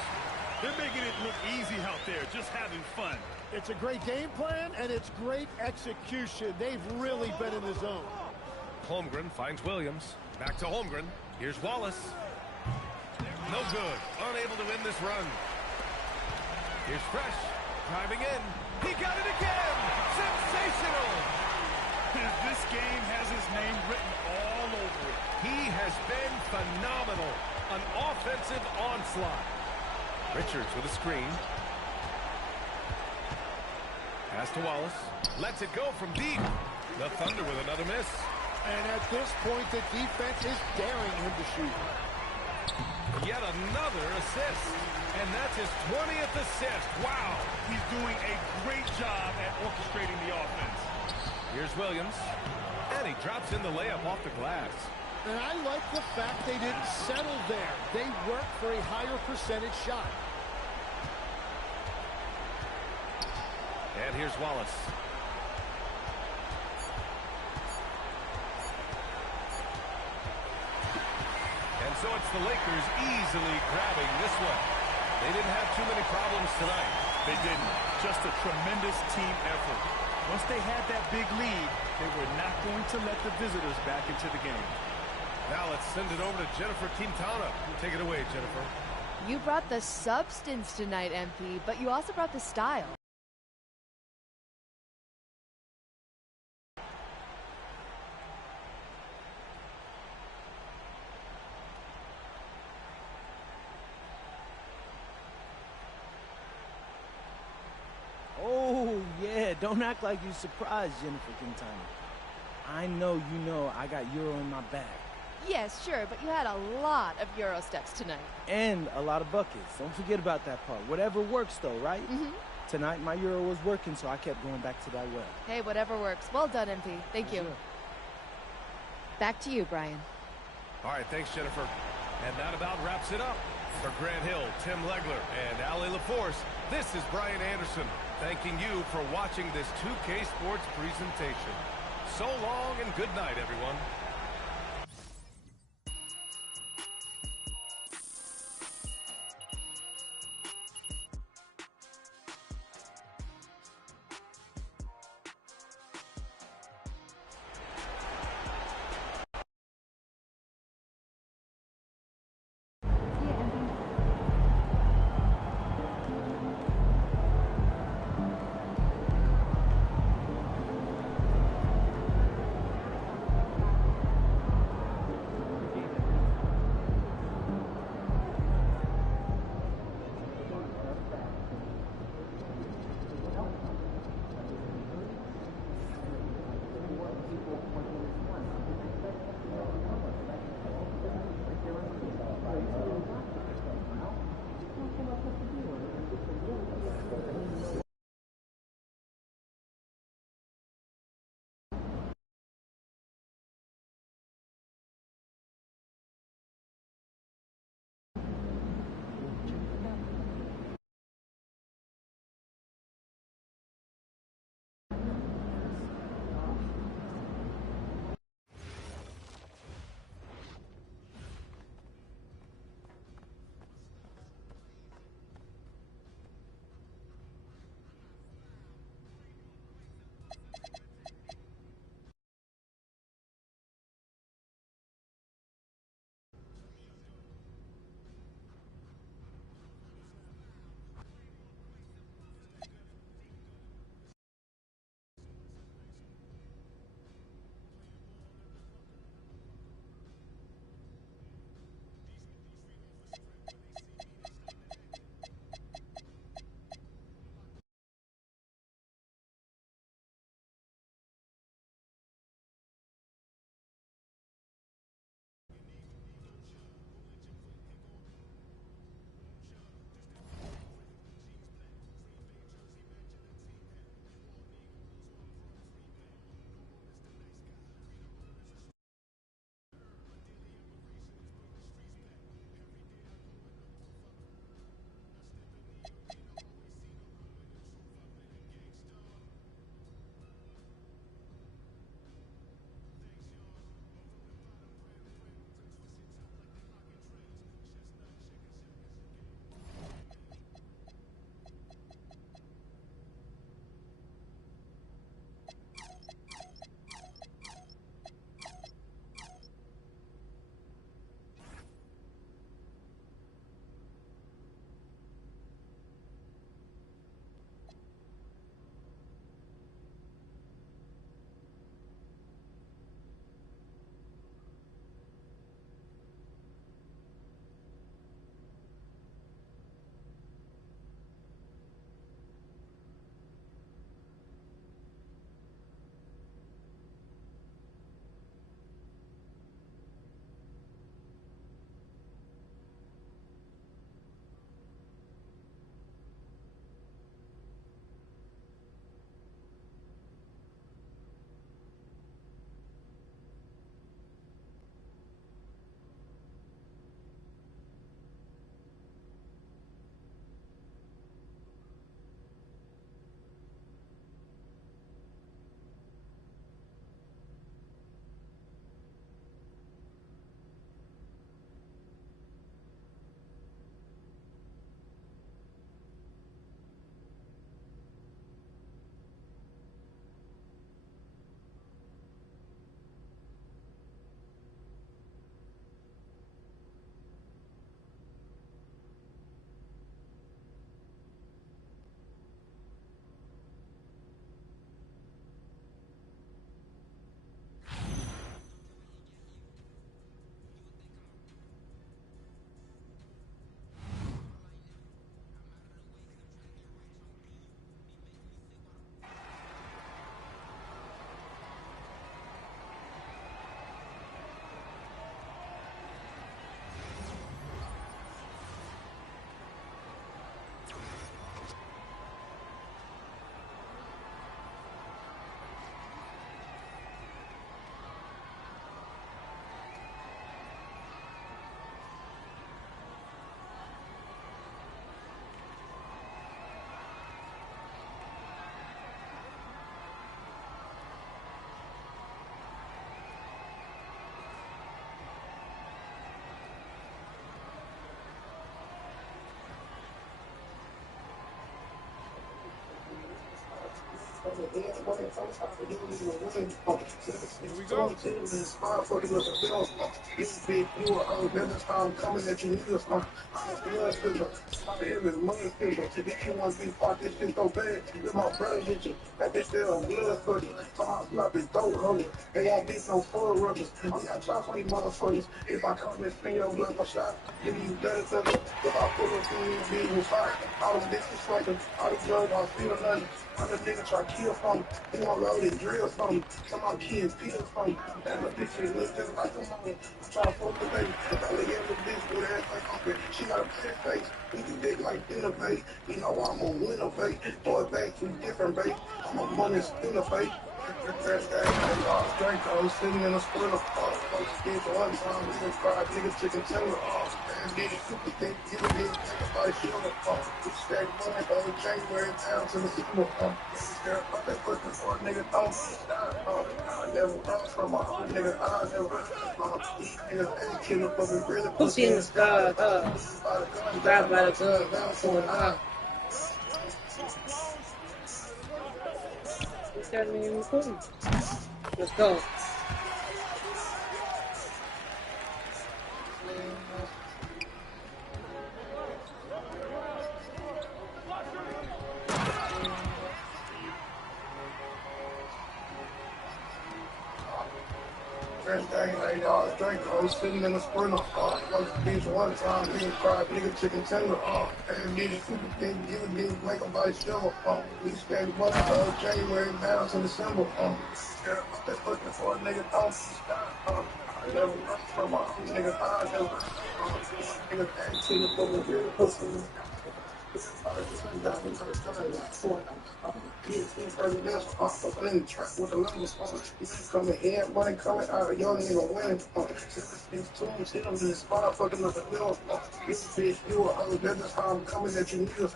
They're making it look easy out there, just having fun. It's a great game plan, and it's great execution. They've really been in the zone. Holmgren finds Williams. Back to Holmgren. Here's Wallace. No good. Unable to win this run. Here's Fresh. Driving in. He got it again. Sensational. This game has his name written all over it. He has been phenomenal. An offensive onslaught. Richards with a screen. Pass to Wallace. Lets it go from deep. The Thunder with another miss. And at this point, the defense is daring him to shoot. Yet another assist. And that's his 20th assist. Wow. He's doing a great job at orchestrating the offense. Here's Williams. And he drops in the layup off the glass. And I like the fact they didn't settle there. They worked for a higher percentage shot. And here's Wallace. And so it's the Lakers easily grabbing this one. They didn't have too many problems tonight. They didn't. Just a tremendous team effort. Once they had that big lead, they were not going to let the visitors back into the game. Now let's send it over to Jennifer Quintana. Take it away, Jennifer. You brought the substance tonight, MP, but you also brought the style. Oh, yeah, don't act like you're surprised, Jennifer Quintana. I know you know I got Euro in my bag. Yes, sure, but you had a lot of Euro steps tonight. And a lot of buckets. Don't forget about that part. Whatever works, though, right? Mm-hmm. Tonight, my Euro was working, so I kept going back to that well. Hey, whatever works. Well done, MP. Thank you. Sure. Back to you, Brian. All right, thanks, Jennifer. And that about wraps it up. For Grant Hill, Tim Legler, and Allie LaForce, this is Brian Anderson, thanking you for watching this 2K Sports presentation. So long and good night, everyone. Here we go. If I come and spin your blood, my shot, give you better than if I pull up in your being fire. All them bitches smoking, all these drugs, I feel nothing. Other niggas try to kill from me. They want loaded drill from me. Some of my kids pills from me. And the bitches look just like a mommy. I try to fuck the baby. If I look at the bitch with ass like open, she got a pretty face. We can dick like dinner, babe. You know I'm a winner, babe. Throw it back to different, babe. I'm a money spinner, babe. Straight, I was sitting in a sprinter. Bitch, one time, we been fried nigga chicken tender. And get it super thick, give it big, take a bite, sugar. We stack money, go January down to the December. Scared about that pussy for a nigga, don't stop. I never run from a nigga, I never run. These niggas ain't killing, but we really Pussy in the sky, drive by the gun, down for an eye. Let's go. First thing, $8 drink, I was sitting in a sprinter. Once the bitch one time, nigga cried, nigga chicken tender. And get it super thick, give it big, make a bite silver. We stack money, go January down to December. Scared about that pussy for a nigga, don't stop. I never run from a nigga, I never run. Nigga, ain't killing, but we really pussy. Coming in, money coming out, a young nigga winning. It's too much hit him in the spot, fucking up the bill. This bitch, you a hoe, that's just how I'm coming at you niggas.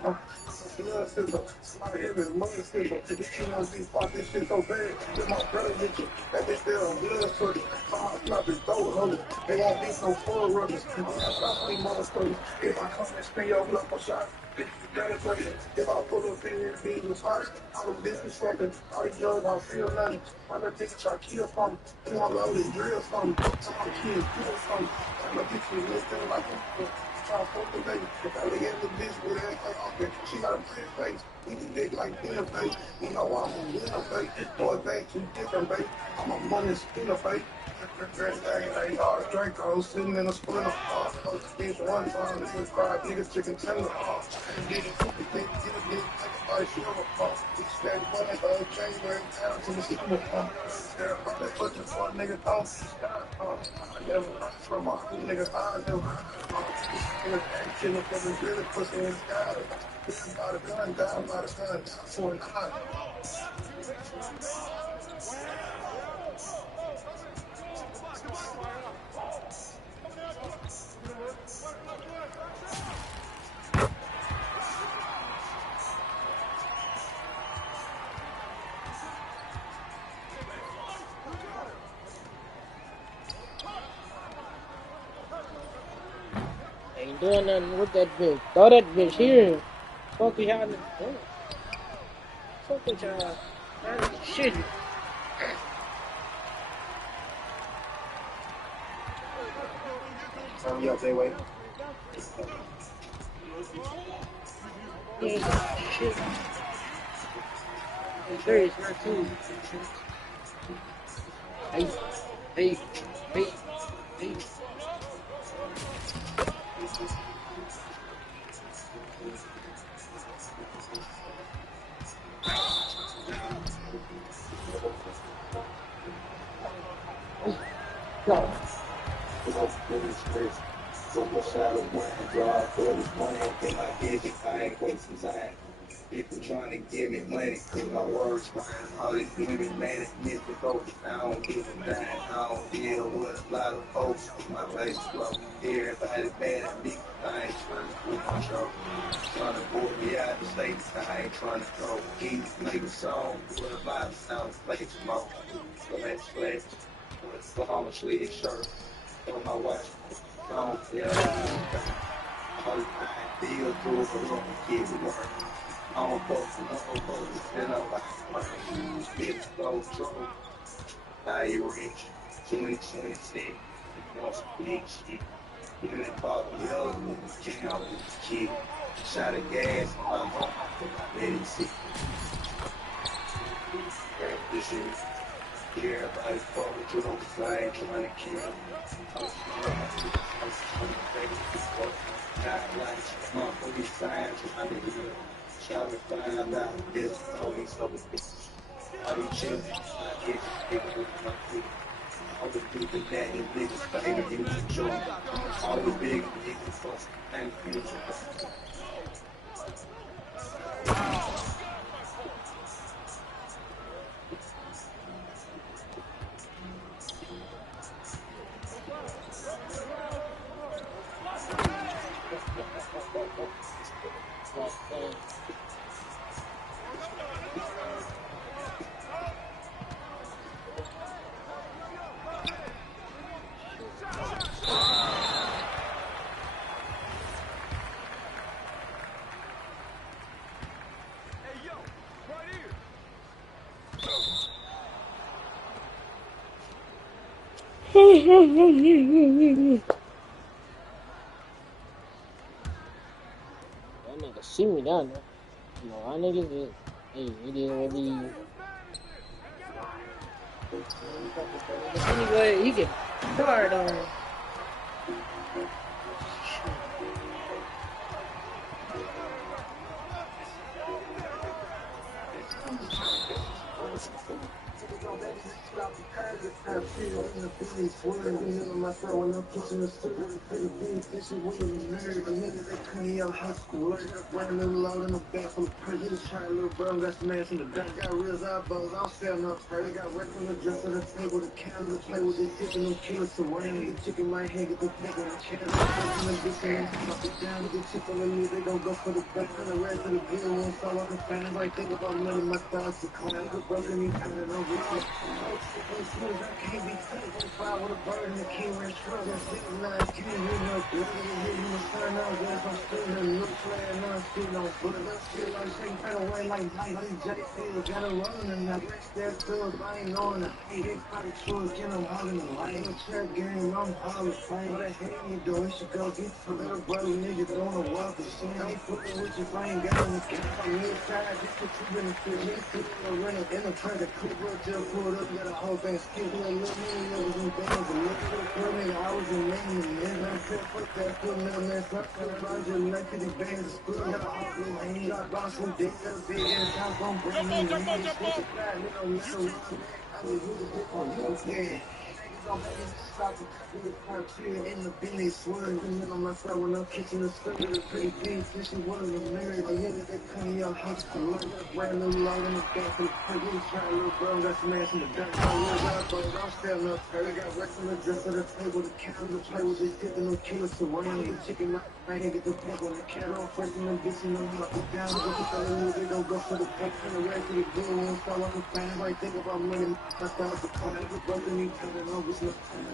Blood sizzle, somebody hit me, money sizzle. This shit won't be fuck, this shit so bad. This my brother hit you, that bitch there on blood sizzle. Somebody slap his throat, homie. They won't be no full rubbers. I'm not stopping these motherfuckers. If I come and spin your blood for shot. If I pull up in here, being the first, I was disrespecting. All these drugs, I feel nothing. Other niggas try to kill from me. They want loaded drill from me. Some of my kids kill from me. And the bitches listening like a try to fuck the baby. If I look at the bitch with ass like open, she got a pretty face. We can dick like dinner, babe. You know I'm a winner, babe. Throw it back to different, babe. I'm a money spinner, babe. First thing, $8 drink, I was sitting in a sprinter. Bitch, one time, nigga cried, nigga chicken tender. Get it super thick, give it big, take a bite, sugar. We stack money, go January down to the December. Scared about that pussy for a nigga, don't stop. I never run from a nigga, I never run. Nigga ain't killing, but we really pussy in the sky. This is by the gun, down by the gun, down for an eye. Ain't doing nothing with that bitch. Throw that bitch here. Fuck y'all niggas doing. Fuck with y'all. Y'all niggas shitty. Turn me up, J-Way. Yeah, shit. I'm sure it's not too. Hey, hey, hey, hey. Go. So much shadow when I draw for this money, and I give it, I ain't wasting time. People trying to give me money, cause my words fine. All these women mad at me for folks. I don't give a dime. I don't deal with a lot of folks. My face slow. Everybody mad at me, I ain't trying to quit control. Trying to board me out the states, I ain't trying to go. Keep making songs, put a lot of sound, play smoke. Flex, flex, put on a sweet shirt. On my watch, don't feel all the time, feel through the room, give it work. I'm both and I'm like, my shoes, bitch, go through. Now you reach 2026, you want some big shit. You done bought the other niggas, came out with this kid. Shot of gas on my phone, let him see. This shit, everybody falling through the flame, trying to kill me. I'm trying to fake this fuck. Not like, motherfucking signs, trying to heal. Trying to find out this police over bitches. All these children, I get nigga with my feet. All the people that these niggas favorite use a joint. All the big niggas fuck and use a That nigga see me down there. You know, our niggas is, hey, it is what it is. Anyway, he get hard on. I feel in the business, swerving in my throat when I'm pushing the circle. Pretty big, this is what I'm nerd. A nigga that couldn't out of high school. I got brand new load in the back from the president. Try a little bro, got smashed in the back. Got real eyeballs, I don't sell no spray. Got wrecked on the dress of the table, the counter, play with this dick and them killers surrounding. The chicken might hang at the back on the channel. I'm the bitch and I'm up and down. The chick on the knee, they gon' go for the back. And the rest of the good ones, so I can find them. Like think about money, my thoughts are clown. The broken, you coming over. I can't be taken fire with a bird and the king ran strong. That's 6'9", king with no blood. You was trying out, guess I'm still in the new player. Now I'm still on foot. I'm still like shaking kind of way like Mike. J. Fields got a run and I rest that dub. I ain't knowing the hate. It's probably true again. I'm hogging the light. In the trap game, I'm Hall of Fame. What the hell you doing? You should go get some little brother nigga doing a walk of shame. I ain't fooling with you if I ain't got on the game. I'm inside. This what you been feeling. Me too. I'm running in the track. The clip up, just pulled up. Got a whole thing skipping. I was in Maine, man. I said, fuck that, still no man. So I found you, like to the bands, school. Got a hot little hand. Got boss with dick, got a big ass house, gon' bring me. Jump on. I was really big on you, yeah. In the business, swerving on my side when I'm catching the skirt with a pretty big fish. One of the married, a nigga that couldn't out high school. I got a brand new load in the back of the president. Try a little bro, got smashed in the back. I was out, but I'm still up. I got rest on the dress of the table, the counter, play with this dick and no killer surrounding. The chicken, I can't get the pack on the cattle. First in the bitch and I'm up and down. Go to the new, they don't go for the pack. And the rest of the good ones, so I can find it. Right, think about money. My thoughts are calling. The broken, you coming over. It's not time.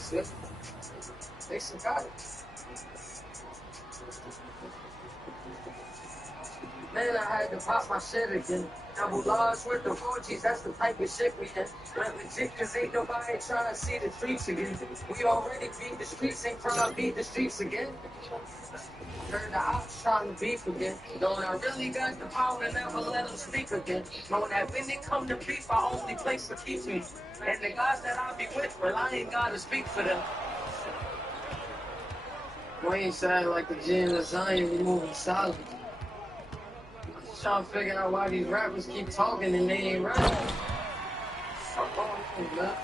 shit. They still got it. Man, I had to pop my shit again. Double large with the 4Gs, that's the type of shit we in. Went legit, cause ain't nobody trying to see the streets again. We already beat the streets, ain't trying to beat the streets again. Heard the ops trying to beef again. Knowing I really got the power to never let them speak again. Knowing that when it come to beef, our only place to keep me. And the guys that I be with, well, I ain't gotta speak for them. We ain't sad like the gym of Zion, we moving solid. I'm just trying to figure out why these rappers keep talking and they ain't rapping. Fuck on, man.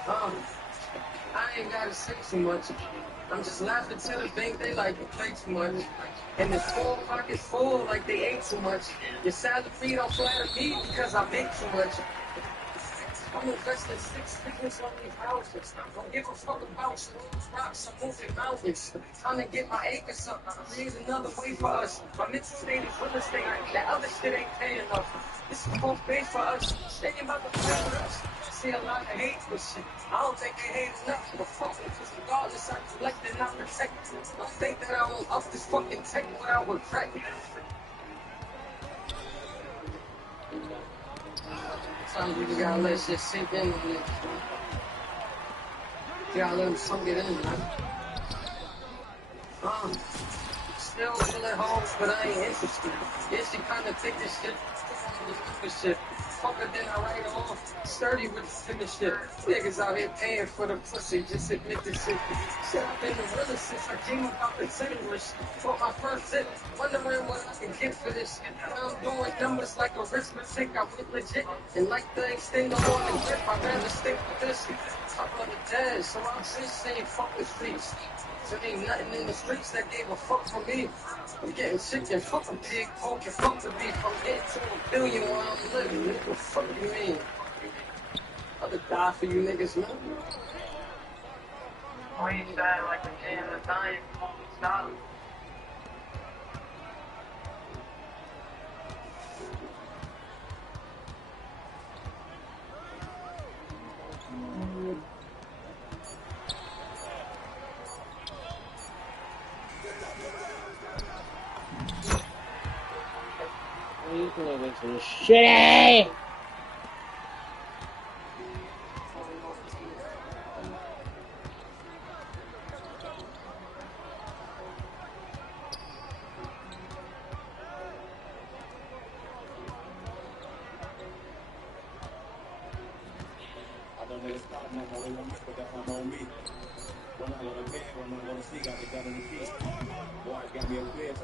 I ain't gotta say too much. I'm just laughing to the bank, they like you play too much. And the full pockets full like they ate too much. Your salary don't flatter me because I make too much. I'm investing 6 figures on these houses. Don't give a fuck about smooth rocks, I'm moving mountains. Trying to get my acres up, create another way for us. My mental state is real estate, that other shit ain't paying enough. This is both base for us, they ain't about to play with us. See a lot of hate for shit, I don't think they hate enough. But fuck it, cause regardless I collect and I protect. Don't think that I won't up this fucking tech without regret. Sometimes you just gotta let shit sink in on it. You gotta let them soak it in, man. Still feeling hoes, but I ain't interested. Yeah, she kinda think this shit. Shit. Fuck her, then I write her off. Sturdy with the finish shit. Niggas out here paying for the pussy, just admit this shit. Shit, I've been the realest since I came about the cigarettes. Bought my first hit, wondering what I can get for this shit. Now I'm doing numbers like a wrist mistake. I went legit, and like the extender on the grip, I'd rather stick with this. I'm on the dead, so I'm just saying fuck the streets. So ain't nothing in the streets that gave a fuck for me. I'm getting sick and fuck a pig, pork and fuck the beef. I'm getting to $1 billion while I'm living. Nigga, what the fuck you mean? I'll die for you niggas, man. I ain't sad like a jam of dying, stop. These niggas are shitty!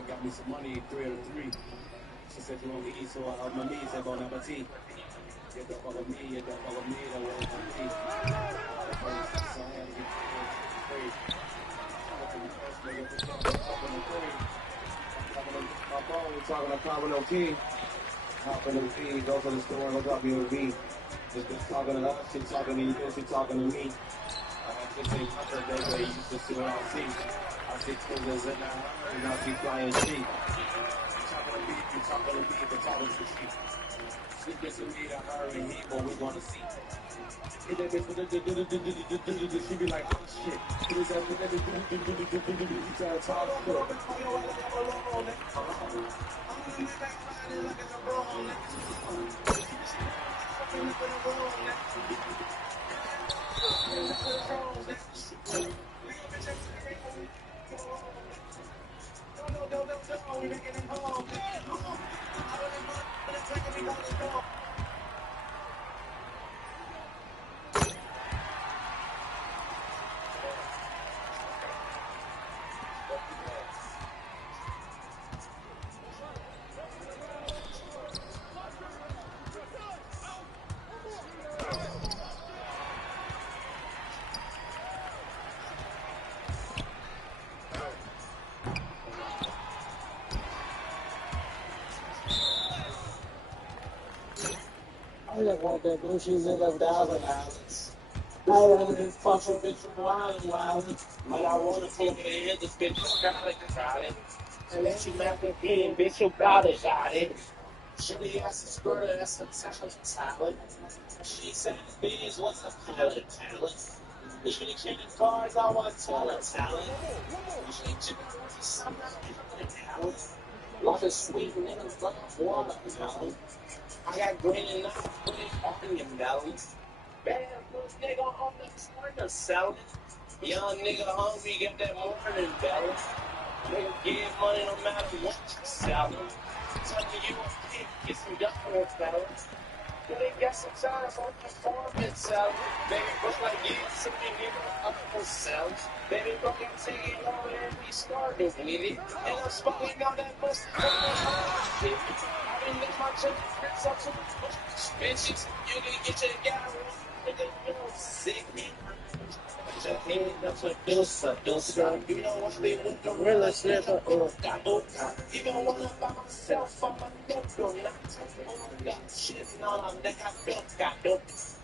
Got me some money, 3 out of 3. She said you won't eat, so I hugged my knees, said bon appetit. You don't fuck with me, you don't fuck with me, that won't compete. So I had to get free. My phone, we talking about Pablo King. Hop in the V, go to the store and go drop you a V. This bitch talking to us, she talking to you, she talking to me. I had 15 contract that day, you should see what I see. I see cougars in the house, and I see flying sheep. You talking to me, but talking to she. She kissing me to her and he, but we gonna see. Hit that bitch with the she be like, oh shit. Hit his ass with that he try to talk I just want that blue shoes in $1,000. I want this fucking bitch from Wild. But I want to pull it in, this bitch is college. And then she left again, bitch, you got it, Shitty ass is squirter, that's a talent. She said this bitch was a pilot. Usually candy cars, I want talent. Usually something talent. Like a sweet niggas like watermelon. I got green and I put it on your melon. Bad little nigga on the corner selling. Young nigga hungry, get that morning belly. Nigga give money no matter what you selling. Telling you a pig, get some ducking fellas. You ain't got some time on the farm and selling. Baby, look like you, so you give up for selling. Baby, look and take it over and be starting with it. And I'm smoking on that pussy. I mean, that's my chicken, friends up to the bitches. You can get your guy with the sick. Your head up seducer. You know I be with the realest nigga. Even when I'm by myself, I'm a nigga. Not got shit on them, they got built, got built.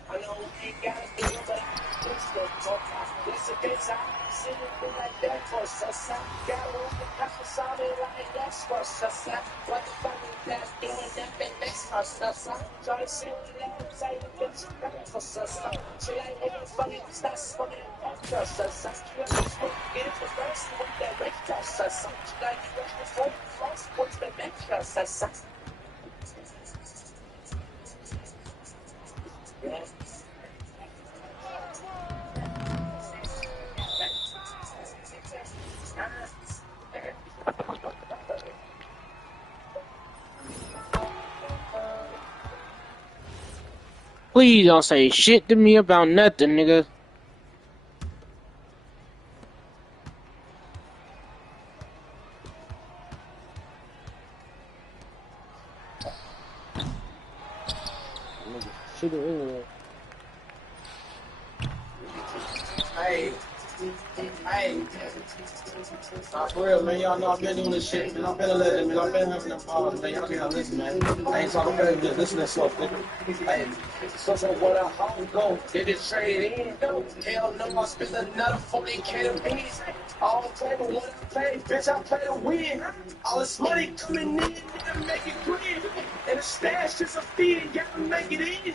I know we ain't gotta do it, but it's the talk. Listen, bitch, I see it like that for us. Got one that has solid like that's for us. What the fuck is that doing that been next for us? Try to see what that say, bitch, that's for us. She like, hey, fucking, stop smoking. Trust us, you have to smoke, get it for first, what that makes trust us. You like you have to smoke first, what's that makes trust us. Please don't say shit to me about nothing, nigga. Shit anyway. Hey. Nah, for real, man. Y'all know I've been doing this shit, man. I've been a legend, man. I've been having them balls, man. Y'all gotta listen, man. I ain't talking crazy, just listen to stuff, nigga. Hey, so what a home go? Did it trade in? No. Hell no, I spent another 40K to win. I don't play but when I play, bitch, I play to win. All this money coming in, nigga, make it green. And the stash just a feed, gotta make it in.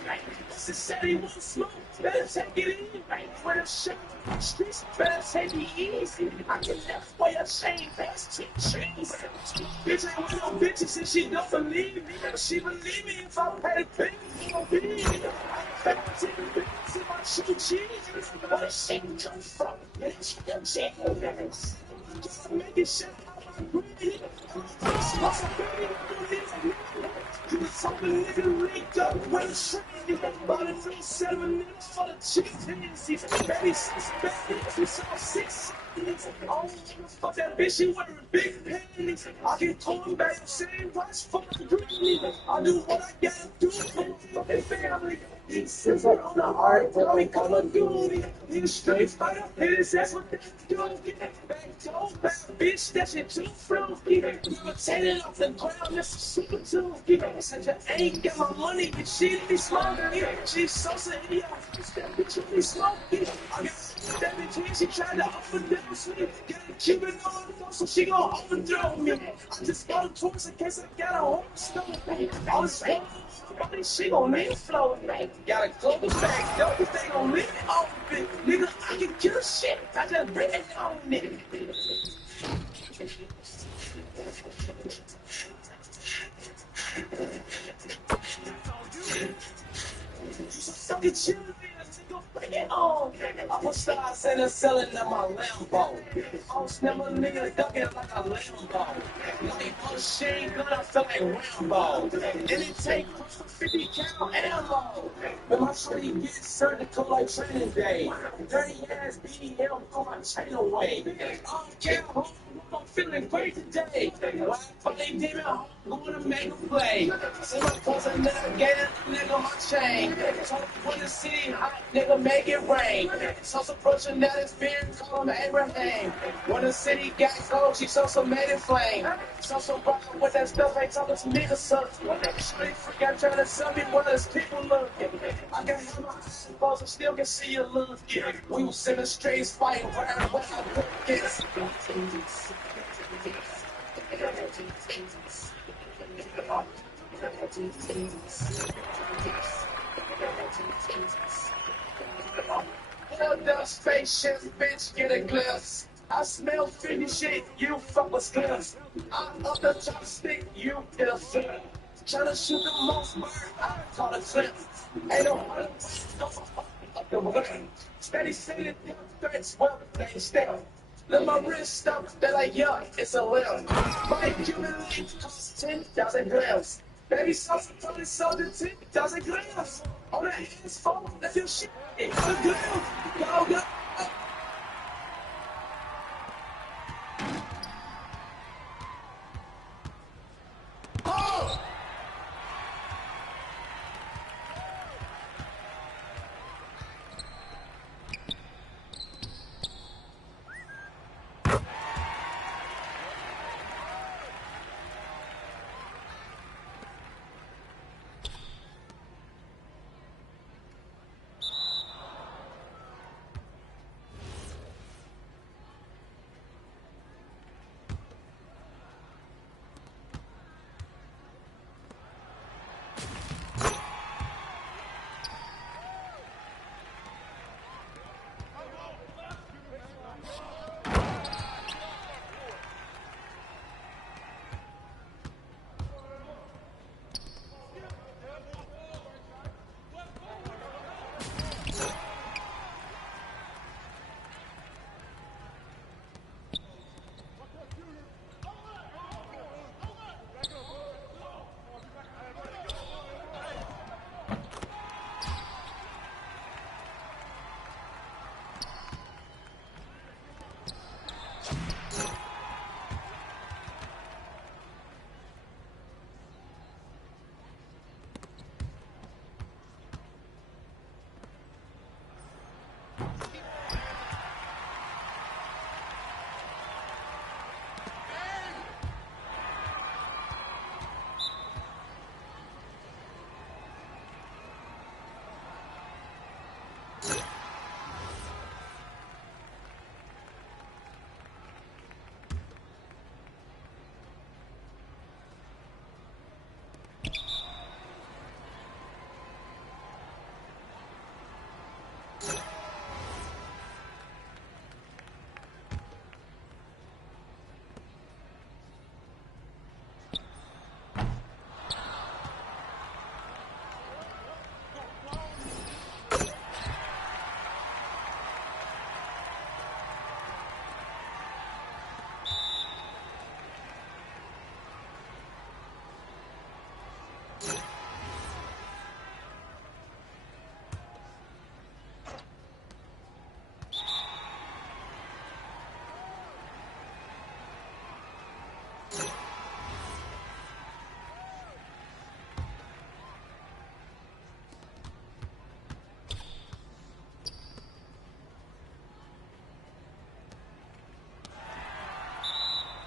Since said he won't smoke, better take it in. When I'm shot, streets better take it easy. I can never wear a chain past 2 trees. Bitch ain't with no bitches and she don't believe me. She believe me if I pay the bill for a beat. I'm back to the bitches in my shoe cheese. Where the shit come from? Bitch, them cheese. Just make it shit out of my breed. You was hoping nigga linked up with a tree. Bought a new 7 minutes for the cheese. Baby, 6 bags, we saw 6. Oh, fuck that bitch, she wearing big panties. I can call him back the same price for my greedy. I do what I gotta do for my fucking family. Since we're on the heart, tell me Call of Duty. He's a straight fighter, that's what they do. Back door, bad bitch, that shit too fruity. Levitated off the ground, that's super too. Said you ain't got my money, but she be smoking. She's so silly, that bitch will be smoking. I got that bitch here, she tried to overdose me. Got a Cuban on the phone, so she gon' overthrow me. I just got a twice in case I got a whole stone. All this money, she gon' leave it floating. Gotta close the back door, cause they gon' leave it open. Nigga, I can kill shit, I just bring it on it. Fucking chill, nigga, bring it on. I'm a star center selling in my Lambo. I'm never nigga ducking like a Lambo. Like machine gun, I feel like Rambo. And it take 50 cal ammo. But my shorty gets surgical like training day. Dirty ass BDM, throw my chain away. I don't care who, I'm feeling great today. Why fuck they demon home, going to make a play. See my cousin that gave that nigga my chain. Told me when the city hot, nigga make it rain. So approaching that experience, call him Abraham. When the city got cold, she saw some made it flame. So rock with that stuff, ain't talking to niggas suck. When that shit freak out trying to sell me, while there's people looking. I got hit my eyes closed, I still can see you looking. We was in the streets fighting around when I put this. Hell the spaceship, bitch, get a glimpse. I smell finny shit, you fuck with glimpse. I'm up the top stick, you get a flip. Tryna shoot the most bird, I call it flip. Ain't no one up the wood. Steady sending death threats, well, they step. Let my wrist up, they're like, yeah, it's a limb. My human leaf costs 10,000 grams. Baby sauce, probably sold it 10,000 grams. On the hands, phone, that's your shit. It's a gram. Go, go. Oh!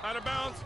Out of bounds.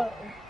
Uh-oh.